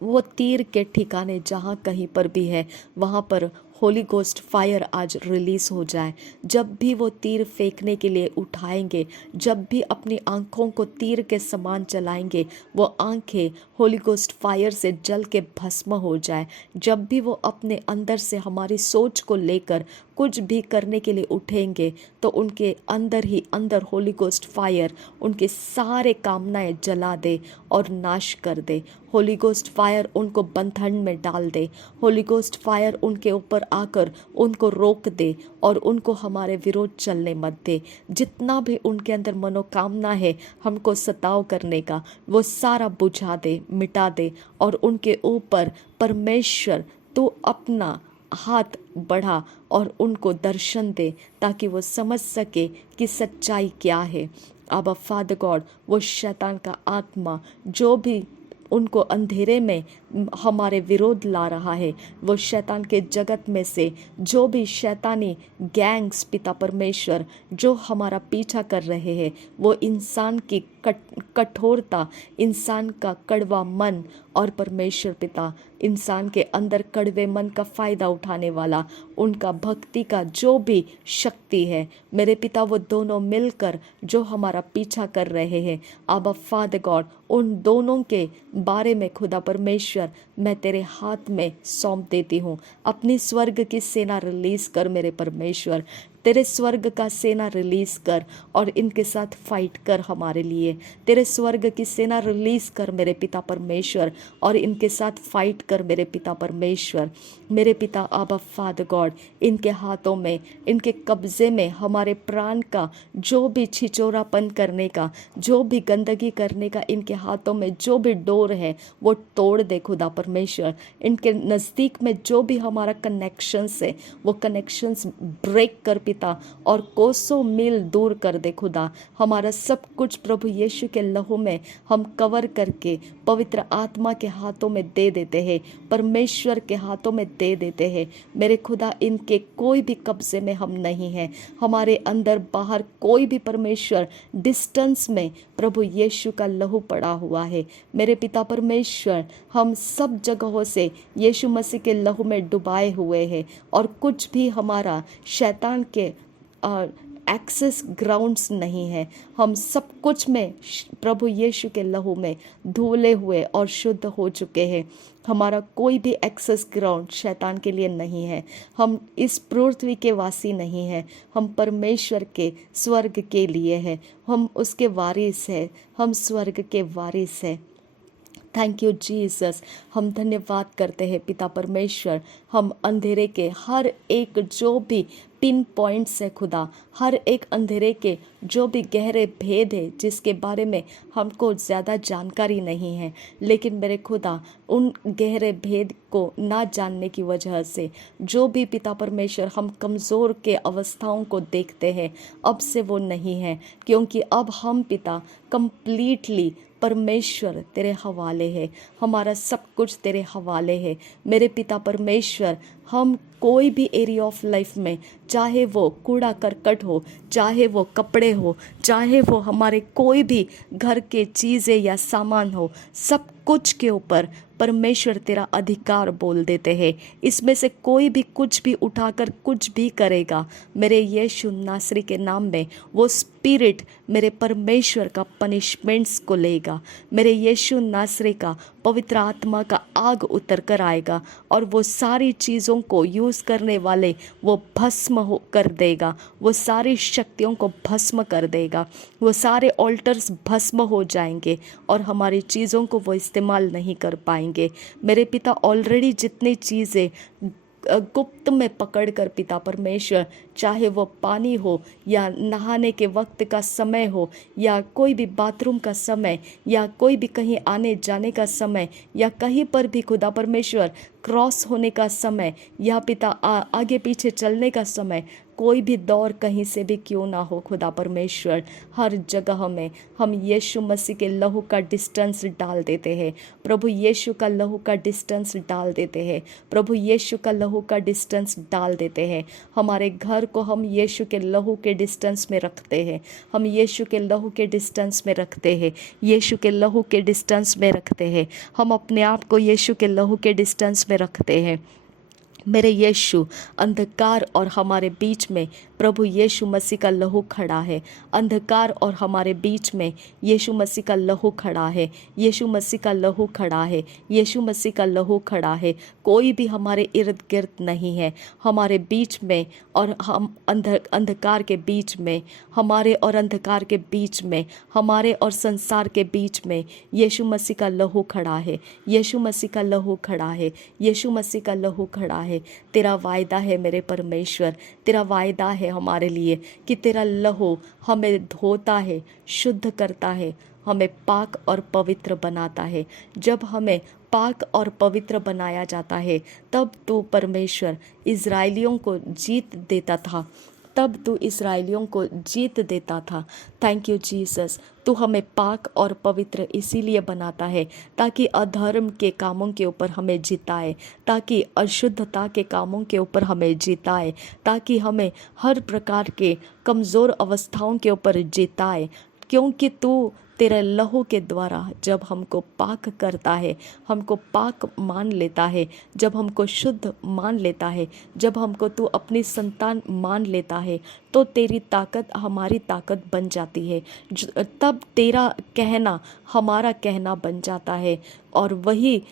वो तीर के ठिकाने जहाँ कहीं पर भी है वहाँ पर होली गोस्ट फायर आज रिलीज हो जाए। जब भी वो तीर फेंकने के लिए उठाएंगे, जब भी अपनी आंखों को तीर के समान चलाएंगे, वो आंखें होली गोस्ट फायर से जल के भस्म हो जाए। जब भी वो अपने अंदर से हमारी सोच को लेकर कुछ भी करने के लिए उठेंगे, तो उनके अंदर ही अंदर होली गोस्ट फायर उनके सारे कामनाएं जला दे और नाश कर दे। होली गोस्ट फायर उनको बंधन में डाल दे। होली गोस्ट फायर उनके ऊपर आकर उनको रोक दे और उनको हमारे विरोध चलने मत दे। जितना भी उनके अंदर मनोकामना है हमको सताव करने का, वो सारा बुझा दे, मिटा दे, और उनके ऊपर परमेश्वर तू अपना हाथ बढ़ा और उनको दर्शन दे, ताकि वो समझ सके कि सच्चाई क्या है। अब फादर गॉड, वो शैतान का आत्मा जो भी उनको अंधेरे में हमारे विरोध ला रहा है, वो शैतान के जगत में से जो भी शैतानी गैंग्स पिता परमेश्वर जो हमारा पीछा कर रहे हैं, वो इंसान की कठोरता, इंसान का कड़वा मन, और परमेश्वर पिता इंसान के अंदर कड़वे मन का फ़ायदा उठाने वाला उनका भक्ति का जो भी शक्ति है, मेरे पिता वो दोनों मिलकर जो हमारा पीछा कर रहे हैं, आबा फादर गॉड, उन दोनों के बारे में खुदा परमेश्वर मैं तेरे हाथ में सौंप देती हूँ। अपनी स्वर्ग की सेना रिलीज कर मेरे परमेश्वर, तेरे स्वर्ग का सेना रिलीज कर और इनके साथ फाइट कर हमारे लिए। तेरे स्वर्ग की सेना रिलीज कर मेरे पिता परमेश्वर और इनके साथ फाइट कर मेरे पिता परमेश्वर। मेरे पिता आबा फादर गॉड, इनके हाथों में, इनके कब्जे में हमारे प्राण का जो भी छिचोरापन करने का, जो भी गंदगी करने का इनके हाथों में जो भी डोर है वो तोड़ दे खुदा परमेश्वर। इनके नज़दीक में जो भी हमारा कनेक्शंस है वो कनेक्शंस ब्रेक कर पिता, और कोसों मील दूर कर दे खुदा। हमारा सब कुछ प्रभु यीशु के लहू में हम कवर करके पवित्र आत्मा के हाथों में दे देते हैं, परमेश्वर के हाथों में दे देते हैं। मेरे खुदा, इनके कोई भी कब्जे में हम नहीं हैं, हमारे अंदर बाहर कोई भी परमेश्वर डिस्टेंस में प्रभु यीशु का लहू पड़ा हुआ है। मेरे पिता परमेश्वर, हम सब जगहों से यीशु मसीह के लहू में डुबाए हुए हैं और कुछ भी हमारा शैतान के एक्सेस ग्राउंड्स नहीं है। हम सब कुछ में प्रभु यीशु के लहू में धुले हुए और शुद्ध हो चुके हैं। हमारा कोई भी एक्सेस ग्राउंड शैतान के लिए नहीं है। हम इस पृथ्वी के वासी नहीं हैं, हम परमेश्वर के स्वर्ग के लिए हैं। हम उसके वारिस हैं, हम स्वर्ग के वारिस हैं। Thank you Jesus. हम धन्यवाद करते हैं पिता परमेश्वर। हम अंधेरे के हर एक जो भी पिन पॉइंट्स है खुदा, हर एक अंधेरे के जो भी गहरे भेद है जिसके बारे में हमको ज़्यादा जानकारी नहीं है, लेकिन मेरे खुदा उन गहरे भेद को ना जानने की वजह से जो भी पिता परमेश्वर हम कमज़ोर के अवस्थाओं को देखते हैं, अब से वो नहीं है, क्योंकि अब हम पिता कंप्लीटली परमेश्वर तेरे हवाले है। हमारा सब कुछ तेरे हवाले है मेरे पिता परमेश्वर। हम कोई भी एरिया ऑफ लाइफ में, चाहे वो कूड़ा करकट हो, चाहे वो कपड़े हो, चाहे वो हमारे कोई भी घर के चीज़ें या सामान हो, सब कुछ के ऊपर परमेश्वर तेरा अधिकार बोल देते हैं। इसमें से कोई भी कुछ भी उठाकर कुछ भी करेगा, मेरे यीशु नासरी के नाम में वो स्पिरिट मेरे परमेश्वर का पनिशमेंट्स को लेगा। मेरे यीशु नासरी का पवित्र आत्मा का आग उतर कर आएगा और वो सारी चीज़ों को यूज़ करने वाले वो भस्म कर देगा, वो सारी शक्तियों को भस्म कर देगा, वो सारे ऑल्टर्स भस्म हो जाएंगे और हमारी चीज़ों को वो इस्तेमाल नहीं कर पाएंगे। मेरे पिता ऑलरेडी जितनी चीज़ें गुप्त में पकड़कर पिता परमेश्वर, चाहे वो पानी हो या नहाने के वक्त का समय हो या कोई भी बाथरूम का समय या कोई भी कहीं आने जाने का समय या कहीं पर भी खुदा परमेश्वर क्रॉस होने का समय या पिता आगे पीछे चलने का समय, कोई भी दौर कहीं से भी क्यों ना हो खुदा परमेश्वर, हर जगह में हम यीशु मसीह के लहू का डिस्टेंस डाल देते हैं। प्रभु यीशु का लहू का डिस्टेंस डाल देते हैं। प्रभु यीशु का लहू का डिस्टेंस डाल देते हैं। हमारे घर को हम यीशु के लहू के डिस्टेंस में रखते हैं। हम यीशु के लहू के डिस्टेंस में रखते हैं। यीशु के लहू के डिस्टेंस में रखते हैं। हम अपने आप को यीशु के लहू के डिस्टेंस में रखते हैं। मेरे यीशु, अंधकार और हमारे बीच में प्रभु यीशु मसीह का लहू खड़ा है। अंधकार और हमारे बीच में यीशु मसीह का लहू खड़ा है। यीशु मसीह का लहू खड़ा है। यीशु मसीह का लहू खड़ा है। कोई भी हमारे इर्द गिर्द नहीं है, हमारे बीच में और हम अंधकार के बीच में, हमारे और अंधकार के बीच में, हमारे और संसार के बीच में यीशु मसीह का लहू खड़ा है। यीशु मसीह का लहू खड़ा है। यीशु मसीह का लहू खड़ा है। तेरा वायदा है मेरे परमेश्वर, तेरा वायदा है हमारे लिए कि तेरा लहू हमें धोता है, शुद्ध करता है, हमें पाक और पवित्र बनाता है। जब हमें पाक और पवित्र बनाया जाता है तब तू परमेश्वर इज़राइलियों को जीत देता था, तब तू इज़राइलियों को जीत देता था। Thank you Jesus. तू हमें पाक और पवित्र इसीलिए बनाता है ताकि अधर्म के कामों के ऊपर हमें जिताए, ताकि अशुद्धता के कामों के ऊपर हमें जिताए, ताकि हमें हर प्रकार के कमज़ोर अवस्थाओं के ऊपर जिताए, क्योंकि तू तेरे लहू के द्वारा जब हमको पाक करता है, हमको पाक मान लेता है, जब हमको शुद्ध मान लेता है, जब हमको तू अपनी संतान मान लेता है, तो तेरी ताकत हमारी ताकत बन जाती है। तब तेरा कहना हमारा कहना बन जाता है और वही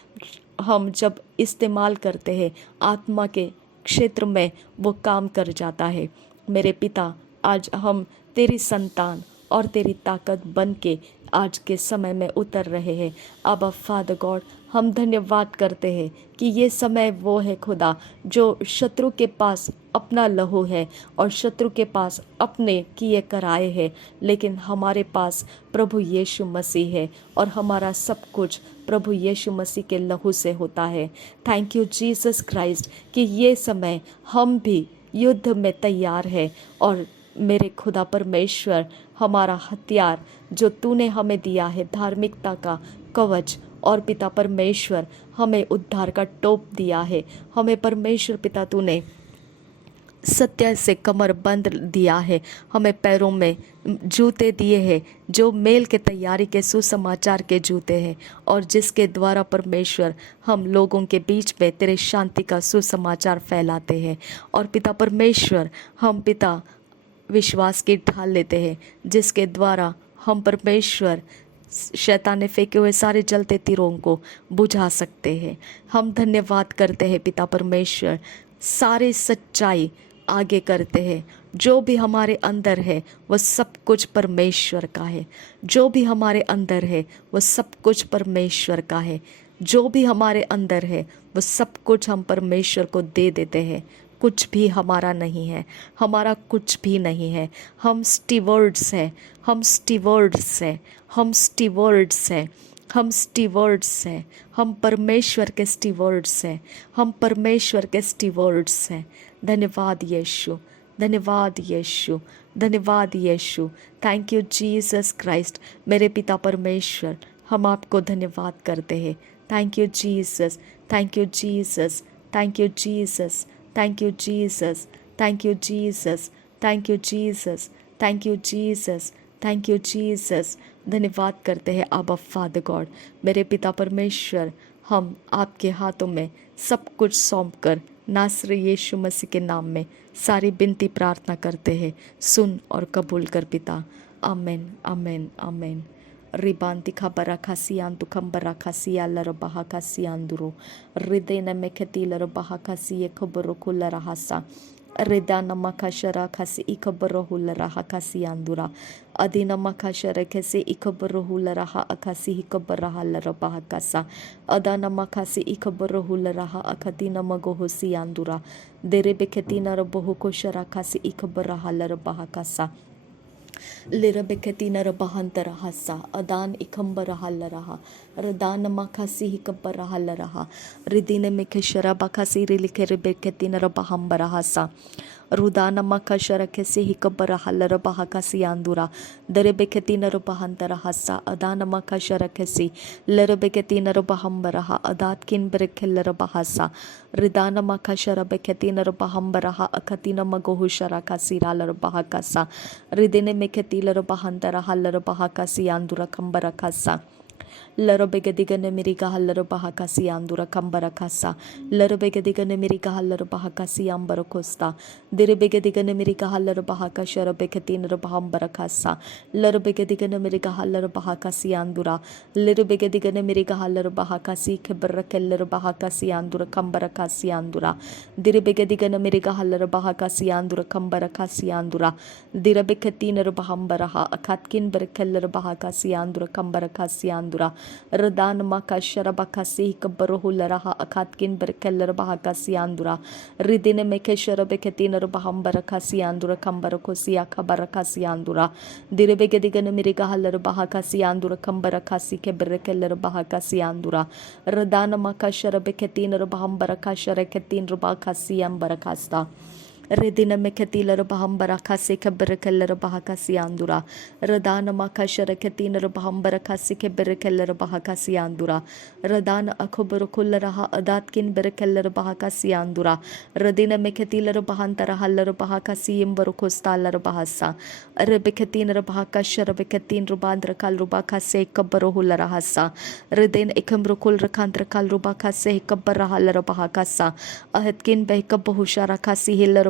हम जब इस्तेमाल करते हैं आत्मा के क्षेत्र में वो काम कर जाता है। मेरे पिता, आज हम तेरी संतान और तेरी ताकत बन के आज के समय में उतर रहे हैं। अब फादर गॉड, हम धन्यवाद करते हैं कि ये समय वो है खुदा जो शत्रु के पास अपना लहू है और शत्रु के पास अपने किए कराए हैं, लेकिन हमारे पास प्रभु यीशु मसीह है और हमारा सब कुछ प्रभु यीशु मसीह के लहू से होता है। थैंक यू जीसस क्राइस्ट कि ये समय हम भी युद्ध में तैयार है और मेरे खुदा परमेश्वर, हमारा हथियार जो तूने हमें दिया है, धार्मिकता का कवच, और पिता परमेश्वर हमें उद्धार का टोप दिया है। हमें परमेश्वर पिता तूने सत्य से कमर बंद दिया है, हमें पैरों में जूते दिए हैं जो मेल के तैयारी के सुसमाचार के जूते हैं, और जिसके द्वारा परमेश्वर हम लोगों के बीच में तेरे शांति का सुसमाचार फैलाते हैं। और पिता परमेश्वर, हम पिता विश्वास की ढाल लेते हैं जिसके द्वारा हम परमेश्वर शैतान ने फेंके हुए सारे जलते तीरों को बुझा सकते हैं। हम धन्यवाद करते हैं पिता परमेश्वर, सारे सच्चाई आगे करते हैं। जो भी हमारे अंदर है वह सब कुछ परमेश्वर का है। जो भी हमारे अंदर है वह सब कुछ परमेश्वर का है। जो भी हमारे अंदर है वह सब कुछ हम परमेश्वर को दे देते हैं। कुछ भी हमारा नहीं है, हमारा कुछ भी नहीं है। हम स्टीवर्ड्स हैं, हम स्टीवर्ड्स हैं, हम स्टीवर्ड्स हैं, हम स्टीवर्ड्स हैं, हम परमेश्वर के स्टीवर्ड्स हैं, हम परमेश्वर के स्टीवर्ड्स हैं। धन्यवाद यीशु, धन्यवाद यीशु, धन्यवाद यीशु। Thank you Jesus Christ. मेरे पिता परमेश्वर, हम आपको धन्यवाद करते हैं। Thank you Jesus, thank you Jesus, thank you Jesus, thank you Jesus, thank you Jesus, thank you Jesus, thank you Jesus, thank you Jesus. धन्यवाद करते हैं आबा फादर गॉड। मेरे पिता परमेश्वर, हम आपके हाथों में सब कुछ सौंप कर नासरी यीशु मसीह के नाम में सारी बिनती प्रार्थना करते हैं। सुन और कबूल कर पिता। आमेन, आमेन, आमेन। Ribanti kabarakasian tu kambarakasia larabahakasianduro. Ridena meketi larabahakasi ekoborokula rahasa. Redana makashara kasi ikabarohula raha kasiandura. Adina makashara kesi ikabarohula raha akasi ikabaraha larabahakasa. Adana makasi ikabarohula raha akadina magohosiandura. Derebeketina rabohukoshara kasi ikabaraha larabahakasa. Lirabeketina rabahantara hasa adan ikambarahala raha radana makasi hikabarahala raha ridine mekeshara bakasi rilikerebeketina rabahambara hasa rudana makashara kesi hikabarahala rabahakasi andura derebeketina rabahantara hasa adana makashara kesi lirabeketina rabahambara adat kin berekella rabahasa ridana makashara beketina rabahambara akatina magohushara kasira rabahakasa ridine meketila rabahantara hallara bahakasi andura kambara kasa Larobegadigan America Hallar Bahakasi Andura Kambarakasa, Larobegadigan America Hallar Bahakasi Ambaracosta, Direbegadigan America Hallar Bahaka Sharabecatin Rabahambarakasa, Larobegadigan America Hallar Bahakasi Andura, Lirebegadigan America Hallar Bahakasi Kebarakeller Bahakasi Andura Kambarakasi Andura, Direbegadigan America Hallar Bahakasi Andura Kambarakasi Andura, Direbecatin Rabahambaraha, Akatkin Berekeller Bahakasi Andura Kambarakasi Andura. Radan makashara bakasi kabarohula raha akatkin berkeller bahakasi andura ridine mekeshara beketina bahambarakasi andura kambarakosi akabarakasi andura direbegedigan miriga haller bahakasi andura kambarakasi keberkeller bahakasi andura radana makashara beketina bahambarakashara ketin rubakasi ambarakasta Redina meketila rabahambara keberekeller bahakasi andura. Radana makashara ketina rabahambara keberekeller bahakasi andura. Radana akoberukulla raha adatkin berekeller bahakasi andura. Radina meketila rabahantara haller bahakasi imbarukostalar bahasa. Rebeketina rabahakashara beketin rubandra kal rubakase kabarohulla rahasa. Redin ekamrukul rakandra kal rubakase kabarahaller bahakasa. Ahetkin behkabahushara kasi hiller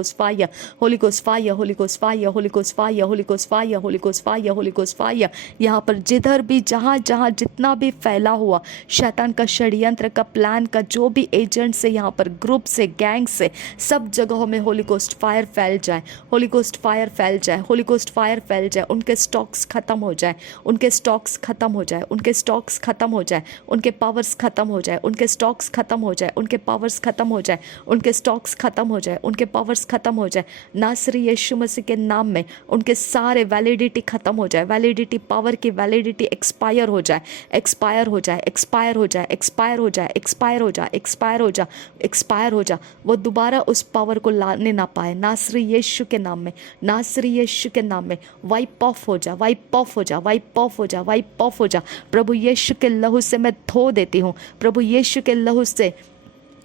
Ghost fire, Holy Ghost fire, Holy Ghost fire, Holy Ghost fire, Holy Ghost fire, Holy Ghost fire, Holy Ghost fire। यहाँ पर जिधर भी जहाँ जहाँ जितना भी फैला हुआ शैतान का षड्यंत्र का प्लान का जो भी एजेंट से यहाँ पर ग्रुप से गैंग से सब जगहों में होली गोस्ट फायर फैल जाए, होली गोस्ट फायर फैल जाए, होली गोस्ट फायर फैल जाए। उनके स्टॉक्स खत्म हो जाए, उनके स्टॉक्स खत्म हो जाए, उनके स्टॉक्स खत्म हो जाए, उनके पावर्स खत्म हो जाए, उनके स्टॉक्स खत्म हो जाए, उनके पावर्स खत्म हो जाए, उनके स्टॉक्स खत्म हो जाए, उनके पावर्स खत्म हो जाए। नासरी यीशु मसीह के नाम में उनके सारे वैलिडिटी खत्म हो जाए, वैलिडिटी पावर की वैलिडिटी एक्सपायर हो जाए, एक्सपायर हो जाए, एक्सपायर हो जाए, एक्सपायर हो जाए, एक्सपायर हो जाए, एक्सपायर हो जाए, एक्सपायर हो जाए। वो दोबारा उस पावर को लाने ना पाए। नासरी यीशु के नाम में, नासरी यीशु के नाम में वाइप ऑफ हो जा, वाइप ऑफ हो जा, वाइप ऑफ हो जा, वाइप ऑफ हो जा। प्रभु यीशु के लहू से मैं धो देती हूँ, प्रभु यीशु के लहू से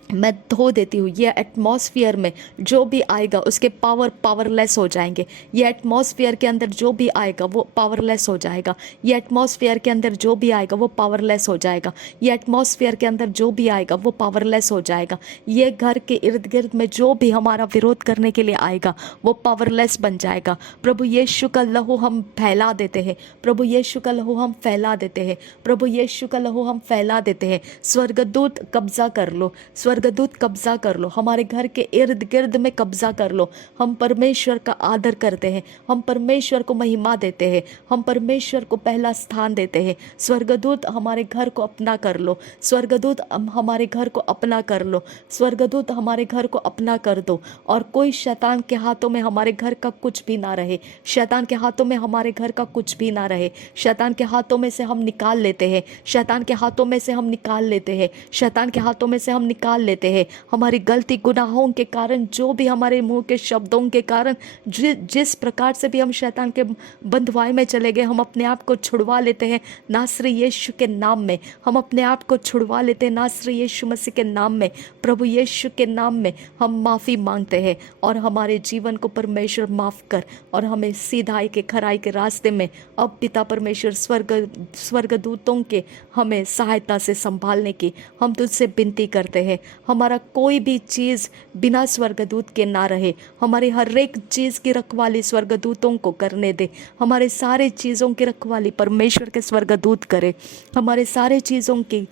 मैं धो देती हूँ। ये एटमॉस्फेयर में जो भी आएगा उसके पावरलेस हो जाएंगे। ये एटमॉस्फेयर के अंदर जो भी आएगा वो पावरलेस हो जाएगा। ये एटमॉस्फेयर के अंदर जो भी आएगा वो पावरलेस हो जाएगा। ये एटमॉस्फेयर के अंदर जो भी आएगा वो पावरलेस हो जाएगा। ये घर के इर्द गिर्द में जो भी हमारा विरोध करने के लिए आएगा वो पावरलेस बन जाएगा। प्रभु यीशु का लहू हम फैला देते हैं, प्रभु यीशु का लहू हम फैला देते हैं, प्रभु यीशु का लहू हम फैला देते हैं। स्वर्गदूत कब्जा कर लो, स्वर्गदूत कब्जा कर लो, हमारे घर के इर्द गिर्द में कब्जा कर लो। हम परमेश्वर का आदर करते हैं, हम परमेश्वर को महिमा देते हैं, हम परमेश्वर को पहला स्थान देते हैं। स्वर्गदूत हमारे घर को अपना कर लो, स्वर्गदूत हमारे घर को अपना कर लो, स्वर्गदूत हमारे घर को अपना कर दो। और कोई शैतान के हाथों में हमारे घर का कुछ भी ना रहे, शैतान के हाथों में हमारे घर का कुछ भी ना रहे। शैतान के हाथों में से हम निकाल लेते हैं, शैतान के हाथों में से हम निकाल लेते हैं, शैतान के हाथों में से हम निकाल लेते हैं। हमारी गलती गुनाहों के कारण, जो भी हमारे मुंह के शब्दों के कारण, जिस प्रकार से भी हम शैतान के बंधुआई में चले गए, हम अपने आप को छुड़वा लेते हैं नासरी यीशु के नाम में। हम अपने आप को छुड़वा लेते हैं नासरी यीशु मसीह के नाम में। प्रभु यीशु के नाम में हम माफ़ी मांगते हैं और हमारे जीवन को परमेश्वर माफ़ कर और हमें सीधाई के खराई के रास्ते में अब पिता परमेश्वर स्वर्गदूतों के हमें सहायता से संभालने की हम तुझसे विनती करते हैं। हमारा कोई भी चीज़ बिना स्वर्गदूत के ना रहे, हमारी हर एक चीज़ की रखवाली स्वर्गदूतों को करने दे। हमारे सारे चीज़ों की रखवाली परमेश्वर के स्वर्गदूत करे, हमारे सारे चीज़ों की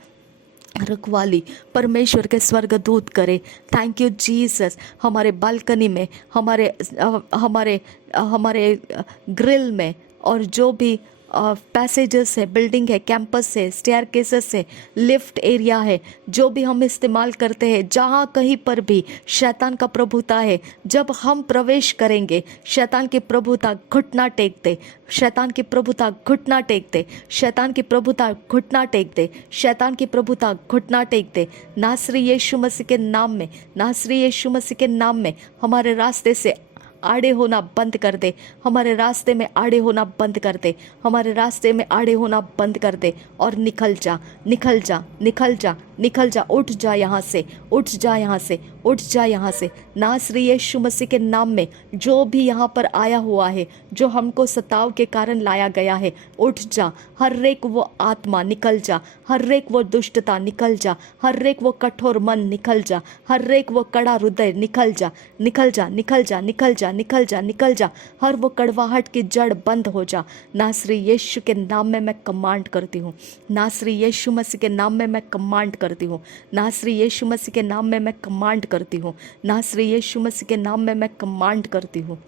रखवाली परमेश्वर के स्वर्गदूत करे। Thank you Jesus. हमारे बालकनी में, हमारे हमारे हमारे ग्रिल में और जो भी पैसेजेस है, बिल्डिंग है, कैंपस है, स्टेयर केसेस है, लिफ्ट एरिया है, जो भी हम इस्तेमाल करते हैं, जहाँ कहीं पर भी शैतान का प्रभुता है, जब हम प्रवेश करेंगे शैतान की प्रभुता घुटना टेक दे, शैतान की प्रभुता घुटना टेक दे, शैतान की प्रभुता घुटना टेक दे, शैतान की प्रभुता घुटना टेक दे। नासरी यीशु मसीह के नाम में, नासरी यीशु मसीह के नाम में हमारे रास्ते से आड़े होना बंद कर दे, हमारे रास्ते में आड़े होना बंद कर दे, हमारे रास्ते में आड़े होना बंद कर दे और निकल जा, निकल जा, निकल जा, निकल जा, उठ जा यहाँ से, उठ जा यहाँ से, उठ जा यहाँ से। नासरी यीशु मसीह के नाम में जो भी यहाँ पर आया हुआ है, जो हमको सताव के कारण लाया गया है, उठ जा। हर एक वो आत्मा निकल जा, हर एक वो दुष्टता निकल जा, हर एक वो कठोर मन निकल जा, हर एक वो कड़ा हृदय निकल जा, निकल जा, निकल जा, निकल जा, निकल जा, निकल जा। हर वो कड़वाहट की जड़ बंद हो जा। नासरी यीशु के नाम में मैं कमांड करती हूँ, नासरी यीशु मसीह के नाम में मैं कमांड करती हूँ, नासरी यीशु मसीह के नाम में मैं कमांड करती हूँ, नासरी यीशु मसीह के नाम में मैं कमांड करती हूँ।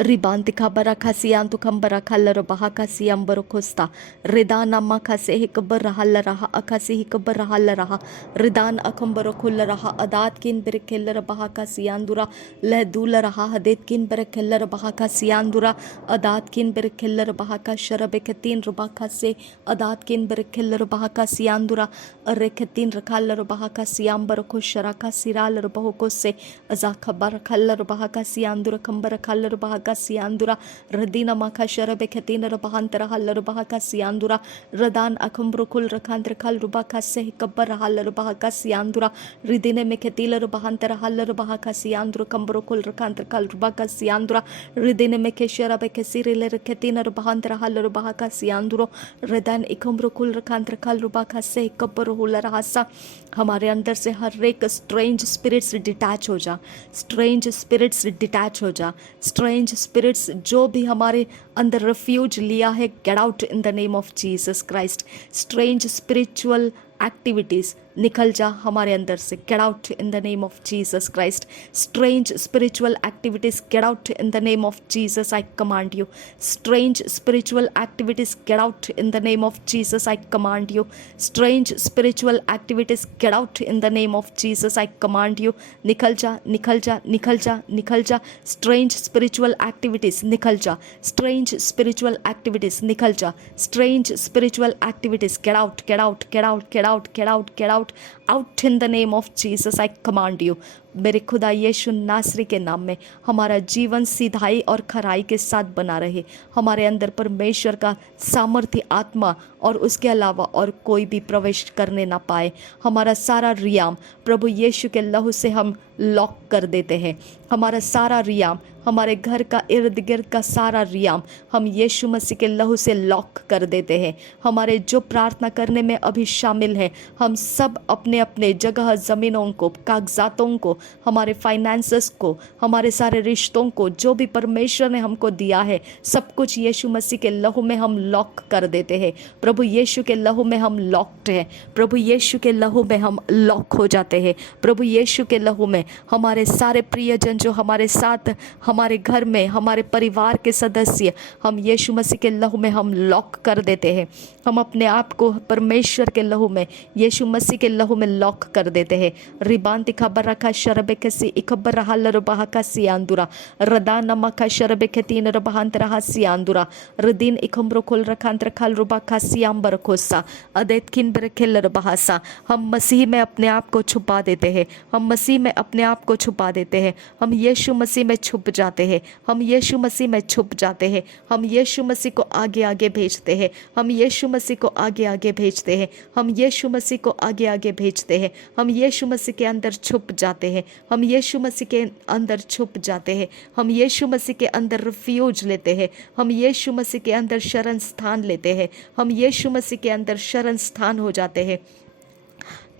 रिबांतिका बरखा सियांतु खंबरा खल्लर बहाका सियंबर खोस्ता रिदान अम्मा खसे हिकबर रहल रहा अखसी हिकबर रहल रहा रिदान अखंबर खुल रहा अदात किन बर खेलर बहाका सियांदुरा लह दूल रहा हदेत किन बर खेलर बहाका सियांदुरा अदात किन बर खेलर बहाका शरब खतीन रुबाखा से अदात किन बर खेलर बहाका सियांदुरा अरे खतीन रखालर बहाका सियांबर खो शराका सिरालर बहो को से अजा खबर खल्लर बहाका सियांदुरा खंबर खल्लर Bahaka Siandura, Radina Maka Sharabe Katina Bahantara Halar Bahaka Siandura, Radan Akambrokul Rakantra Kal Rubaka Se Kabara Halar Bahaka Siandura, Ridine Mekatila Bahantara Halar Bahaka Siandura, Kambrokul Rakantra Kal Rubaka Siandura, Ridine Mekeshara Bekasiri Katina Bahantara Halar Bahaka Sianduro, Redan Ikambrokul Rakantra Kal Rubaka Se Kabarahula Rahasa, हमारे अंदर से हर एक strange spirits detach हो जा, strange spirits detach हो जा, strange spirits जो भी हमारे अंदर रेफ्यूज लिया है, get out in the name of Jesus Christ. Strange spiritual activities निकल जा हमारे अंदर से, get out in the name of Jesus Christ. Strange spiritual activities get out in the name of Jesus, I command you. Strange spiritual activities get out in the name of Jesus, I command you. Strange spiritual activities get out in the name of Jesus, I command you. निकल जा, निकल जा, निकल जा, निकल जा। Strange spiritual activities निकल जा, स्ट्रेंज स्पिरिचुअल एक्टिविटीज़ निकल जा, strange spiritual activities get out, get out, get out, get out, get out, get out, out in the name of Jesus, I command you। मेरे खुदा यीशु नासरी के नाम में हमारा जीवन सीधाई और खराई के साथ बना रहे। हमारे अंदर परमेश्वर का सामर्थ्य आत्मा और उसके अलावा और कोई भी प्रवेश करने ना पाए। हमारा सारा रियाम प्रभु यीशु के लहू से हम लॉक कर देते हैं। हमारा सारा रियाम, हमारे घर का इर्द गिर्द का सारा रियाम हम यीशु मसीह के लहू से लॉक कर देते हैं। हमारे जो प्रार्थना करने में अभी शामिल हैं, हम सब अपने अपने जगह ज़मीनों को, कागजातों को, हमारे फाइनेंसेस को, हमारे सारे रिश्तों को, जो भी परमेश्वर ने हमको दिया है, सब कुछ यीशु मसीह के लहू में हम लॉक कर देते हैं। प्रभु यीशु के लहू में हम लॉक्ड हैं। प्रभु यीशु के लहू में हम लॉक हो जाते हैं। प्रभु यीशु के लहू में हमारे सारे प्रियजन जो हमारे साथ, हमारे घर में, हमारे परिवार के सदस्य, हम यीशु मसीह के लहू में हम लॉक कर देते हैं। हम अपने आप को परमेश्वर के लहू में, यीशु मसीह के लहू में लॉक कर देते हैं। रिबांति खबर रखा शरबे कसी इखबर रहा लरबाह का सियांदुरा, रदा नमका शरबे खतीन रबांत रहा सियांदुरा, रदीन इखम्रो खोल रखांत रखाल रुबा का सियांबर खोसा, अदैत किन बरखेल रबासा। हम मसीह में अपने आप को छुपा देते हैं। हम मसीह में अपने आप को छुपा देते हैं। हम यीशु मसीह में छुप जाते हैं। हम यीशु मसीह में छुप जाते हैं। हम यीशु मसीह को आगे आगे भेजते हैं। हम यीशु मसीह को आगे आगे भेजते हैं। हम यीशु मसीह को आगे आगे भेजते हैं। हम यीशु मसीह के अंदर छुप जाते हैं। हम यीशु मसीह के अंदर छुप जाते हैं। हम यीशु मसीह के अंदर रिफ्यूज लेते हैं। हम यीशु मसीह के अंदर शरण स्थान लेते हैं। हम यीशु मसीह के अंदर शरण स्थान हो जाते हैं।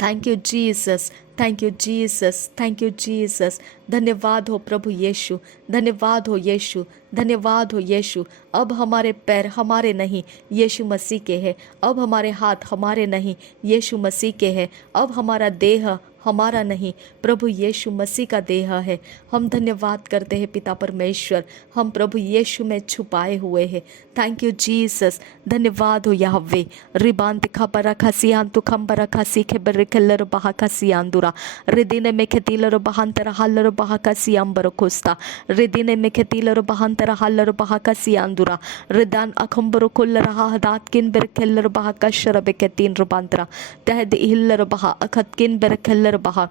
Thank you Jesus, thank you Jesus, thank you Jesus. धन्यवाद हो प्रभु यीशु, धन्यवाद हो यीशु, धन्यवाद हो यीशु। अब हमारे पैर हमारे नहीं, यीशु मसीह के हैं। अब हमारे हाथ हमारे नहीं, यीशु मसीह के हैं। अब हमारा देह हमारा नहीं, प्रभु यीशु मसीह का देह है। हम धन्यवाद करते हैं पिता परमेश्वर, हम प्रभु यीशु में छुपाए हुए हैं। थैंक यू जीसस, धन्यवाद हो यहोवे। रिबांत खबर रखा सियांतु खंबर रखा सीखे बरकलर बहा का सियांदुरा, रिदिने में खेतीलर बहांतर हल्लर बहा का सियांबर कोस्ता, रिदिने में खेतीलर बहांतर हल्लर बहा का सियांदुरा, रिदान अखंबर कुल रहा हदात किन बरकलर बहा का शरबे के तीन रुबांतरा, तहद हिल्लर बहा अखत किन बरकलर बहा,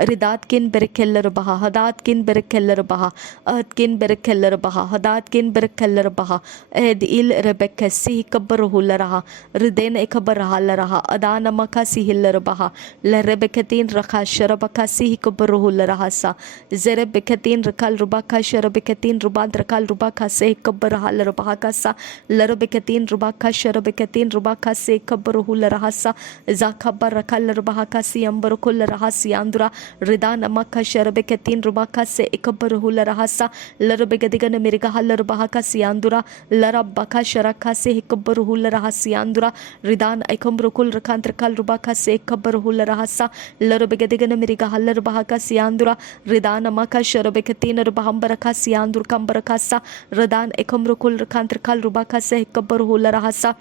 रिदात किन बरकलर बहा, हदात किन बरकलर बहा, अहद किन बरकलर बहा, हदात किन बरकलर बहा, अहद इल रबेक सी कबर हुल रहा, रिदेन खबर हाल रहा, अदान मका सी हिल्लर बहा, लरबेकतीन रखा शरबका सी कबर हुल रहा सा, जरबेकतीन रखल रुबाका शरबेकतीन रुबाद रखल रुबाका से कबर हाल रबहा का सा, लरबेकतीन रुबाका शरबेकतीन रुबाका से कबर हुल रहा सा, जा खबर रखल रबहा का सी अंबर कुल रहा सियांदुरा, रिदा नमक शरबे के तीन रुबाका से इकबर हुल रहा सा, लरबे गदिगन मिर्गा हल रबहा का सियांदुरा, लरब बका शरखा से इकबर हुल रहा सियांदुरा, रिदान इकम्र कुल रखांत रखल रुबाका से इकबर हुल रहा सा, लरबे गदिगन मिर्गा हल रबहा का सियांदुरा, रिदान नमक शरबे के तीन रुबहंबर रखा सियांदुर कंबर रखा सा, रिदान इकम्र कुल रखांत रखल रुबाका से इकबर हुल रहा सा,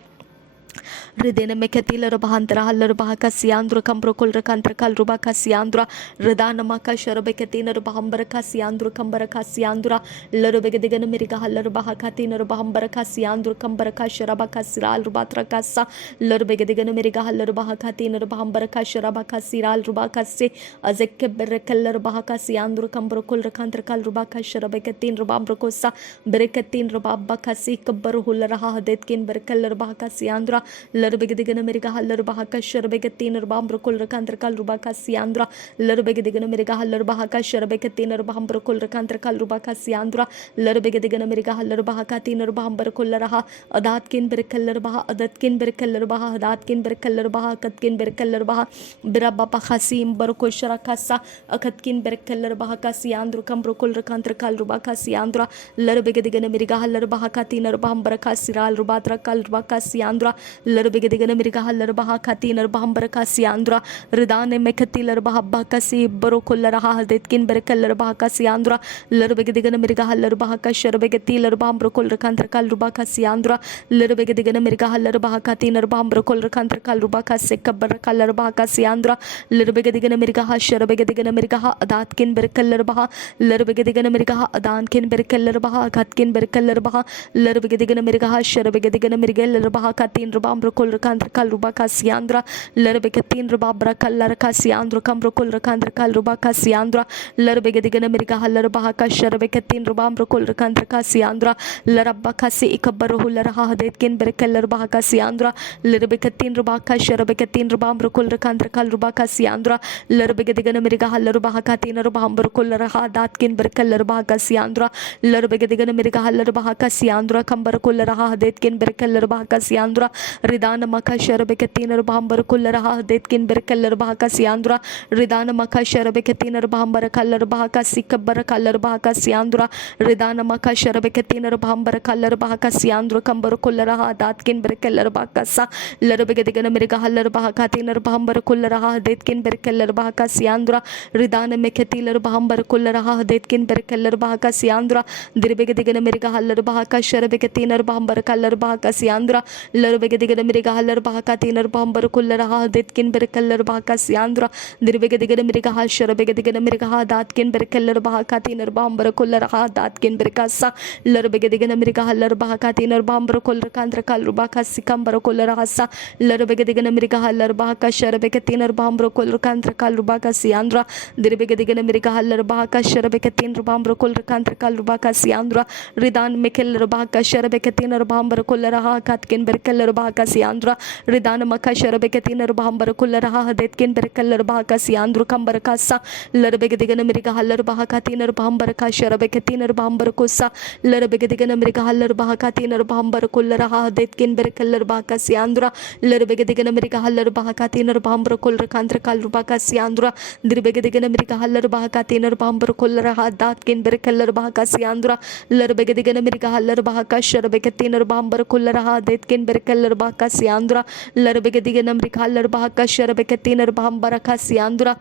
Ridene meketila rabahantara halar bahaka siandra kambro kolra kantra kalruba kasiandra ridana maka sharabeketina rabahambara kasiandra kambara kasiandra larubegedigana miriga halar bahaka tina rabahambara kasiandra kambara kasharaba kasiral rubatra kasa larubegedigana miriga halar bahaka tina rabahambara kasharaba kasiral ruba kasi azekke berekeller bahaka siandra kambro kolra kantra kalruba kasharabeketin rabambra kosa bereketin rababba kasi kabbar hularaha hadetkin berekeller bahaka siandra Lurbegedigana America Haller Bahaka Sherbegatin or Bambrokul Rakantakal Rubaka Siandra, Lurbegedigana America Haller Bahaka Sherbegatin or Bambrokul Rakantakal Rubaka Siandra, Lurbegedigana America Haller Bahakatin or Bambrakularaha, Adatkin Berkeller Baha, Adatkin Berkeller Baha, Adatkin Berkeller Baha, Katkin Berkeller Baha, Birabapa Hasim Barukusharakasa, Akatkin Berkeller Bahaka Siandru Kambrokul Rakantakal Rubaka Siandra, Lurbegedigana America Haller Bahakatin or Bambraka Siral Rubatra Kal Rubaka Siandra, Lurbegedigana America Haller Bahakatin or Bambraka Siandra, Ridane Mekatiler Bahabaka Si Barokularaha, Detkin Berkeller Bahaka Siandra, Lurbegedigana America Haller Bahaka Sherbegatiler Bambrokul Rakantakal Rubaka Siandra, Lurbegedigana America Haller Bahakatin or Bambrokul Rakantakal Rubaka Sekabarakalar Bahaka Siandra, Lurbegedigana America Hasherbegedigan America Adatkin Berkeller Baha, Lurbegedigana America Adankin Berkeller Baha, Katkin Berkeller Baha, Lurbegedigana America Hasherbegedigan America Bahakatin Rubambrokul Rakantakal Rubaka Siandra, Lurbegatin Rubabra Kalaraka Siandra Kambrokul Rakantakal Rubaka Siandra, Lurbegedigana America Haller Bahaka Sherbegatin Rubambrokul Rakantaka Siandra, Larabaka Si Ikabaruhularaha Detkin Berkeller Bahaka Siandra, Lurbegatin Rubaka Sherbegatin Rubambrokul Rakantakal Rubaka Siandra, Lurbegedigana America Haller Bahakatin Rubambrokul Raha Datkin Berkeller Bahaka Siandra, Lurbegedigana America Haller Bahaka Siandra Kambarakul Raha Detkin Berkeller Bahaka Siandra, Ridana Maka Sherbegatin Rubambrokul Raha Detkin Berkeller Bahaka Siandra, Ridana Maka Sherbegatin Rubambrakaller Bahaka Sikabarakaller Bahaka Siandra, Ridana Maka Sherbegatin Rubambrakaller Bahaka Siandra Kambarakul Raha Datkin Berkeller Bahaka Sa, Lurbegedigana America Haller Bahakatin Rubambrokul Raha Detkin Berkeller Bahaka Siandra, Ridana Mekatiler Bambarakul Raha Detkin Berkeller Bahaka Siandra, Dirbegedigana America Haller Bahaka Sherbegatin Rubambrakaller Bahaka Siandra, Lurbegedigana America Haller Bahakatin Rubambrokul Raha Detkin Berkeller Bahaka Siandra, Dirbegedigana America Hasherbegedigan America Datkin Berkeller Bahakatin Rubambrokul Raha Datkin Berkasa, Lurbegedigana America Haller Bahakatin Rubambrokul Rakantrakal Rubaka Sikambarakul Rahasa, Lurbegedigana America Haller Bahaka Sherbegatin Rubambrokul Rakantrakal Rubaka Siandra, Dirbegedigana America Haller Bahaka Sherbegatin Rubambrokul Rakantrakal Rubaka Siandra, Ridan Mekel Bahaka Sherbegatin Rubambrokul Raha Katkin Berkeller Bahaka Siandra, Ridan Maka Sherbegatin Rubambrokul Raha Detkin Berkeller Bahaka Siandru Kambarakasa, Lurbegedigana America Haller Bahakatin Rubambraka Sherbegatin Rubambrakosa, Lurbegedigana America Haller Bahakatin Rubambrokul Raha Detkin Berkeller Bahaka Siandra, Lurbegedigana America Haller Bahakatin Rubambrokul Rakantrakal Rubaka Siandra, Dirbegedigana America Haller Bahakatin Rubambrokul Raha Datkin Berkeller Bahaka Siandra, Lurbegedigana America Haller Bahaka Sherbegatin Rubambrokul Raha Detkin Berkeller Bahaka Siandra, Lurbegedigana America Haller Bahaka Sherbegatin Rubambraka Siandra,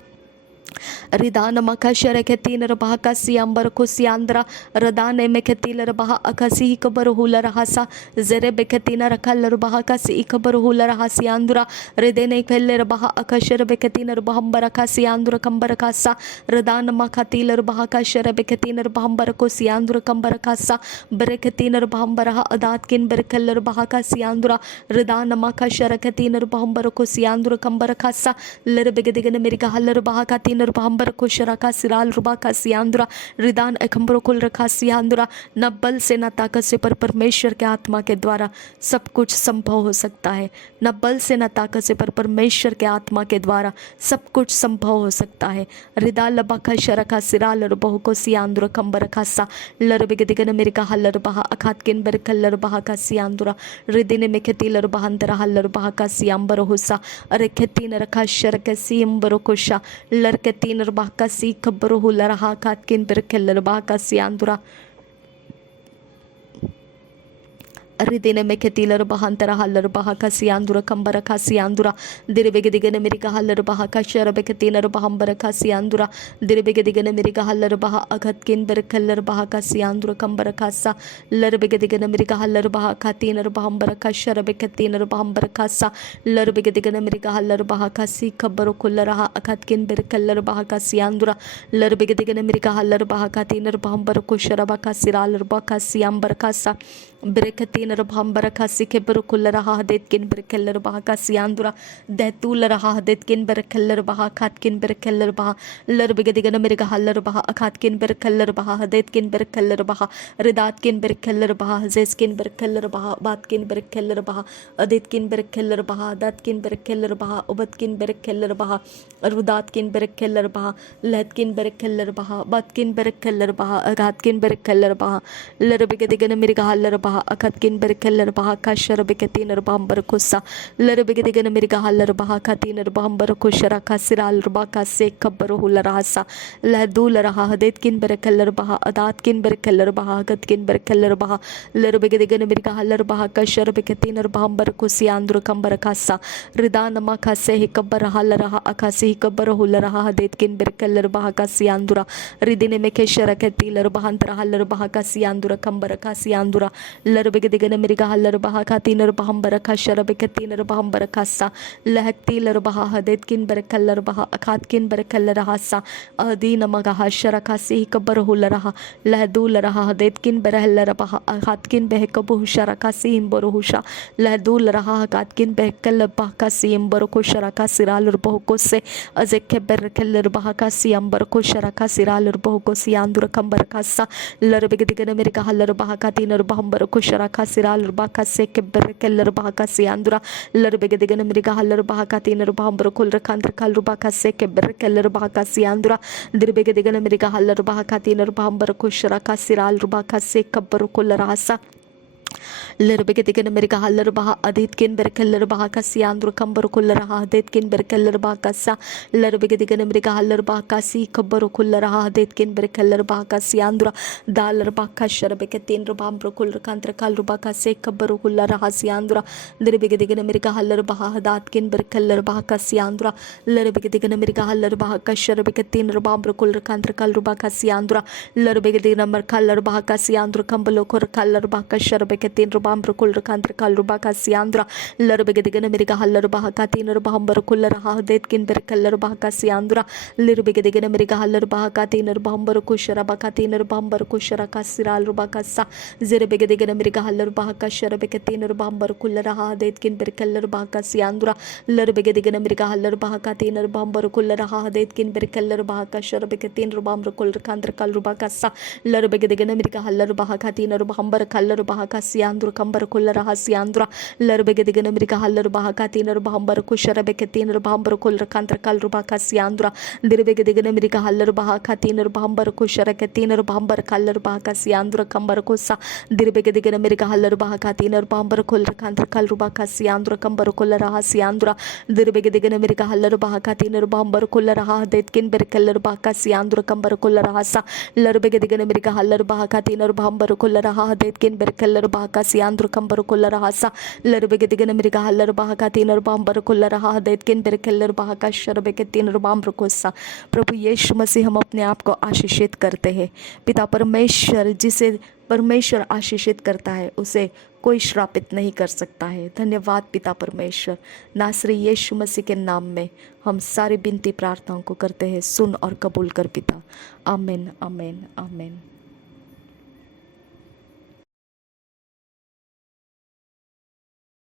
Ridana Maka Shereketin Bahaka Siambar Kusiandra, Radane Mekatiler Baha Akasi Kabarhula Rahasa, Zerebeketina Rakaler Bahaka Si Kabarhula Rahasiandra, Redene Keller Baha Akasher Beketina Bahambaraka Siandra Kambarakasa, Radana Makatiler Bahaka Sherebeketina Bahambarako Siandra Kambarakasa, Bereketina Bahambaraha Adatkin Berkeller Bahaka Siandra, Radana Maka Shereketina Bahambarako Siandra Kambarakasa, Lerebegedigan America Haller Bahakatin Bambar Kusharaka Siral Rubaka Siandra, Ridan Ekambroकुल रखा सियांद्रा, न बल से न ताकत से पर परमेश्वर के आत्मा के द्वारा सब कुछ संभव हो सकता है, न बल से न ताकत से पर परमेश्वर के आत्मा के द्वारा सब कुछ संभव हो सकता है. रिदा लबका शरका सिराल बहु को सियांद्रा कंबर खासा लरबिगदिगन अमेरिका हल्लर बहा अखातकिन बरकल्लर बहा का सियांद्रा रिदिने में खेतीलर बहंतरा हल्लर बहा का सियांबर होसा अरे खेतीन रखा शरक सियंबर कोशा लरकतीन बहा का सी खबर हो लरहा खातकिन बरकल्लर बहा का सियांद्रा रिदिने में खेतीलर बहांतरा हल्लर बहा कसियांदुरा कंबर खासियांदुरा दिरबेगे दिगने मेरी हल्लर बहा कशरबे खेतीलर बहंबर खासियांदुरा दिरबेगे दिगने मेरी हल्लर बहा अगत किन बर खल्लर बहा कसियांदुरा कंबर खासा लरबेगे दिगने मेरी हल्लर बहा खातीनर बहंबर कशरबे खेतीनर बहंबर खासा लरबेगे दिगने मेरी हल्लर बहा कसी खबर खुल्ल रहा अगत किन बर खल्लर बहा कसियांदुरा लरबेगे दिगने मेरी हल्लर बहा खातीनर बहंबर कुशरबा कसिरालर बहा कसियांबर खासा ब्रेकतीनर बहंबर खासी खेबर खुल्ल रहा देत किन बर खल्लर बहा कसियांदुरा दैतूल रहा देत किन बर खल्लर बहा खात किन बर खल्लर बहा लरबेगे दिगने मेरी हल्लर बहा अखात किन बर खल्लर बहा देत किन बर खल्लर बहा रिदात किन बर खल्लर बहा जेस किन बर खल्लर बहा बात किन बर खल्लर बहा अदित किन बर खल्लर बहा दात किन बर खल्लर बहा उबत किन बर खल्लर बहा रुदात किन बर खल्लर बहा लहत किन बर खल्लर बहा बात किन बर खल्लर बहा अगात किन बर खल्लर बहा लरबेगे दिगने मेरी हल्लर बहा अखत किन बर खल्लर बहा कशरबे कतीनर बहंबर कुसा लरबेगे दिगने मेरी हल्लर बहा कतीनर बहंबर कुशरा कसिराल रबा का से खबर हुल रासा लहदूल रहा हदेत किन बर खल्लर बहा अदात किन बर खल्लर बहा अगत किन बर खल्लर बहा लरबेगे दिगने मेरी हल्लर बहा कशरबे कतीनर बहंबर कुसियांदुर कंबर खासा रिदा नमा खासे ही कबर हल रहा अखासी ही कबर हुल रहा हदेत किन बर खल्लर बहा कसियांदुरा रिदिने में केशर कतीलर बहंतर हल्लर बहा कसियांदुरा कंबर खासियांदुरा लरबेगे दिगने मेरी हल्लर बहा खातीनर बहंबर कशरबे कतीनर बहंबर खासा लहतीलर बहा हदेत किन बर खल्लर बहा अखात किन बर खल्लर हासा अदीन मगा हशर खासी ही कबर हुल रहा लहदूल रहा हदेत किन बर हल्लर बहा अखात किन बह कबु हुशर खासी हिम्बर हुशा लहदूल रहा अखात किन बह कल बहा खासी हिम्बर को शरका सिरालर बहु को से अजेके बर खल्लर बहा खासी अंबर को शरका सिरालर बहु को सियांदुर कंबर खासा लरबेगे दिगने मेरी हल्लर बहा खातीनर बहंबर को शरका सिरालर बहा खासे के बर खल्लर बहा खासी आंदुरा लरबेगे दिगने मेरी हल्लर बहा खातीनर बहंबर खुल रखांद्र कल रुबा खासे के बर खल्लर बहा खासी आंदुरा दिरबेगे दिगने मेरी हल्लर बहा खातीनर बहंबर को शरका सिराल रुबा खासे कब्बर खुल रासा लरबेगे दिगने मेरी हल्लर बहा अदित किन बर खल्लर बहा कसी आंदुर कंबर खुल रहा अदित किन बर खल्लर बहा कसा लरबेगे दिगने मेरी हल्लर बहा कसी खबर खुल रहा अदित किन बर खल्लर बहा कसी आंदुरा दालर बहा कशर बेके तीन रबाम खुल रखांत्र कल रुबा कसे खबर खुल रहा सी आंदुरा दिरबेगे दिगने मेरी हल्लर बहा दात किन बर खल्लर बहा कसी आंदुरा लरबेगे दिगने मेरी हल्लर बहा कशर बेके तीन रबाम खुल रखांत्र कल रुबा कसी आंदुरा लरबेगे दिगने मेरी हल्लर बहा कसी आंदुर कंबलो खुर कलर बहा कशर बेके तीन रबाम खुल रखांत्र कल रुबा कसी आंदुरा लरबेगे दिगने मेरी हल्लर बहा का तीन रबाम खुल रहा देत किन बर कलर बहा कसी आंदुरा लिरबेगे दिगने मेरी हल्लर बहा का तीन रबाम कुशरा बका तीन रबाम कुशरा का सिराल रुबा कसा जिरबेगे दिगने मेरी हल्लर बहा का शरबेके तीन रबाम खुल रहा देत किन बर कलर बहा कसी आंदुरा लरबेगे दिगने मेरी हल्लर बहा का तीन रबाम खुल रहा देत किन बर कलर बहा का शरबेके तीन रबाम खुल रखांत्र कल रुबा कसा लरबेगे दिगने मेरी हल्लर बहा का तीन रबाम कलर बहा कसी आंदुर कंबर खुल रहा सी आंदुरा लरबेगे दिगने मेरी हल्लर बहा का तीन रबाम कुशरबेके तीन रबाम खुल रखांत्र कल रुबा कसी आंदुरा दिरबेगे दिगने मेरी हल्लर बहा का तीन रबाम कुशरके तीन रबाम कलर बहा कसी आंदुरा कंबर कोसा दिरबेगे दिगने मेरी हल्लर बहा का तीन रबाम खुल रखांत्र कल रुबा कसी आंदुरा कंबर खुल रहा सी आंदुरा दिरबेगे दिगने मेरी हल्लर बहा का तीन रबाम खुल रहा देत किन बर कलर बहा कसी आंदुरा कंबर खुल रहा सा लरबेगे दिगने मेरी हल्लर बहा का तीन रबाम खुल रहा देत किन बर कलर बहा कसी आंदुरा कंबर खुल रहा सा लरबेगे दिगने मेरी हल्लर बहा का तीन रबाम खुल रहा देत किन बर कलर बहा का शरबेके तीन रबाम कोसा। प्रभु यीशु मसीह हम अपने आप को आशीषित करते हैं। पिता परमेश्वर, जिसे परमेश्वर आशीषित करता है उसे कोई श्रापित नहीं कर सकता है। धन्यवाद पिता परमेश्वर, नासरी यीशु मसीह के नाम में हम सारी विनती प्रार्थनाओं को करते हैं। सुन और कबूल कर पिता। आमीन आमीन आमीन।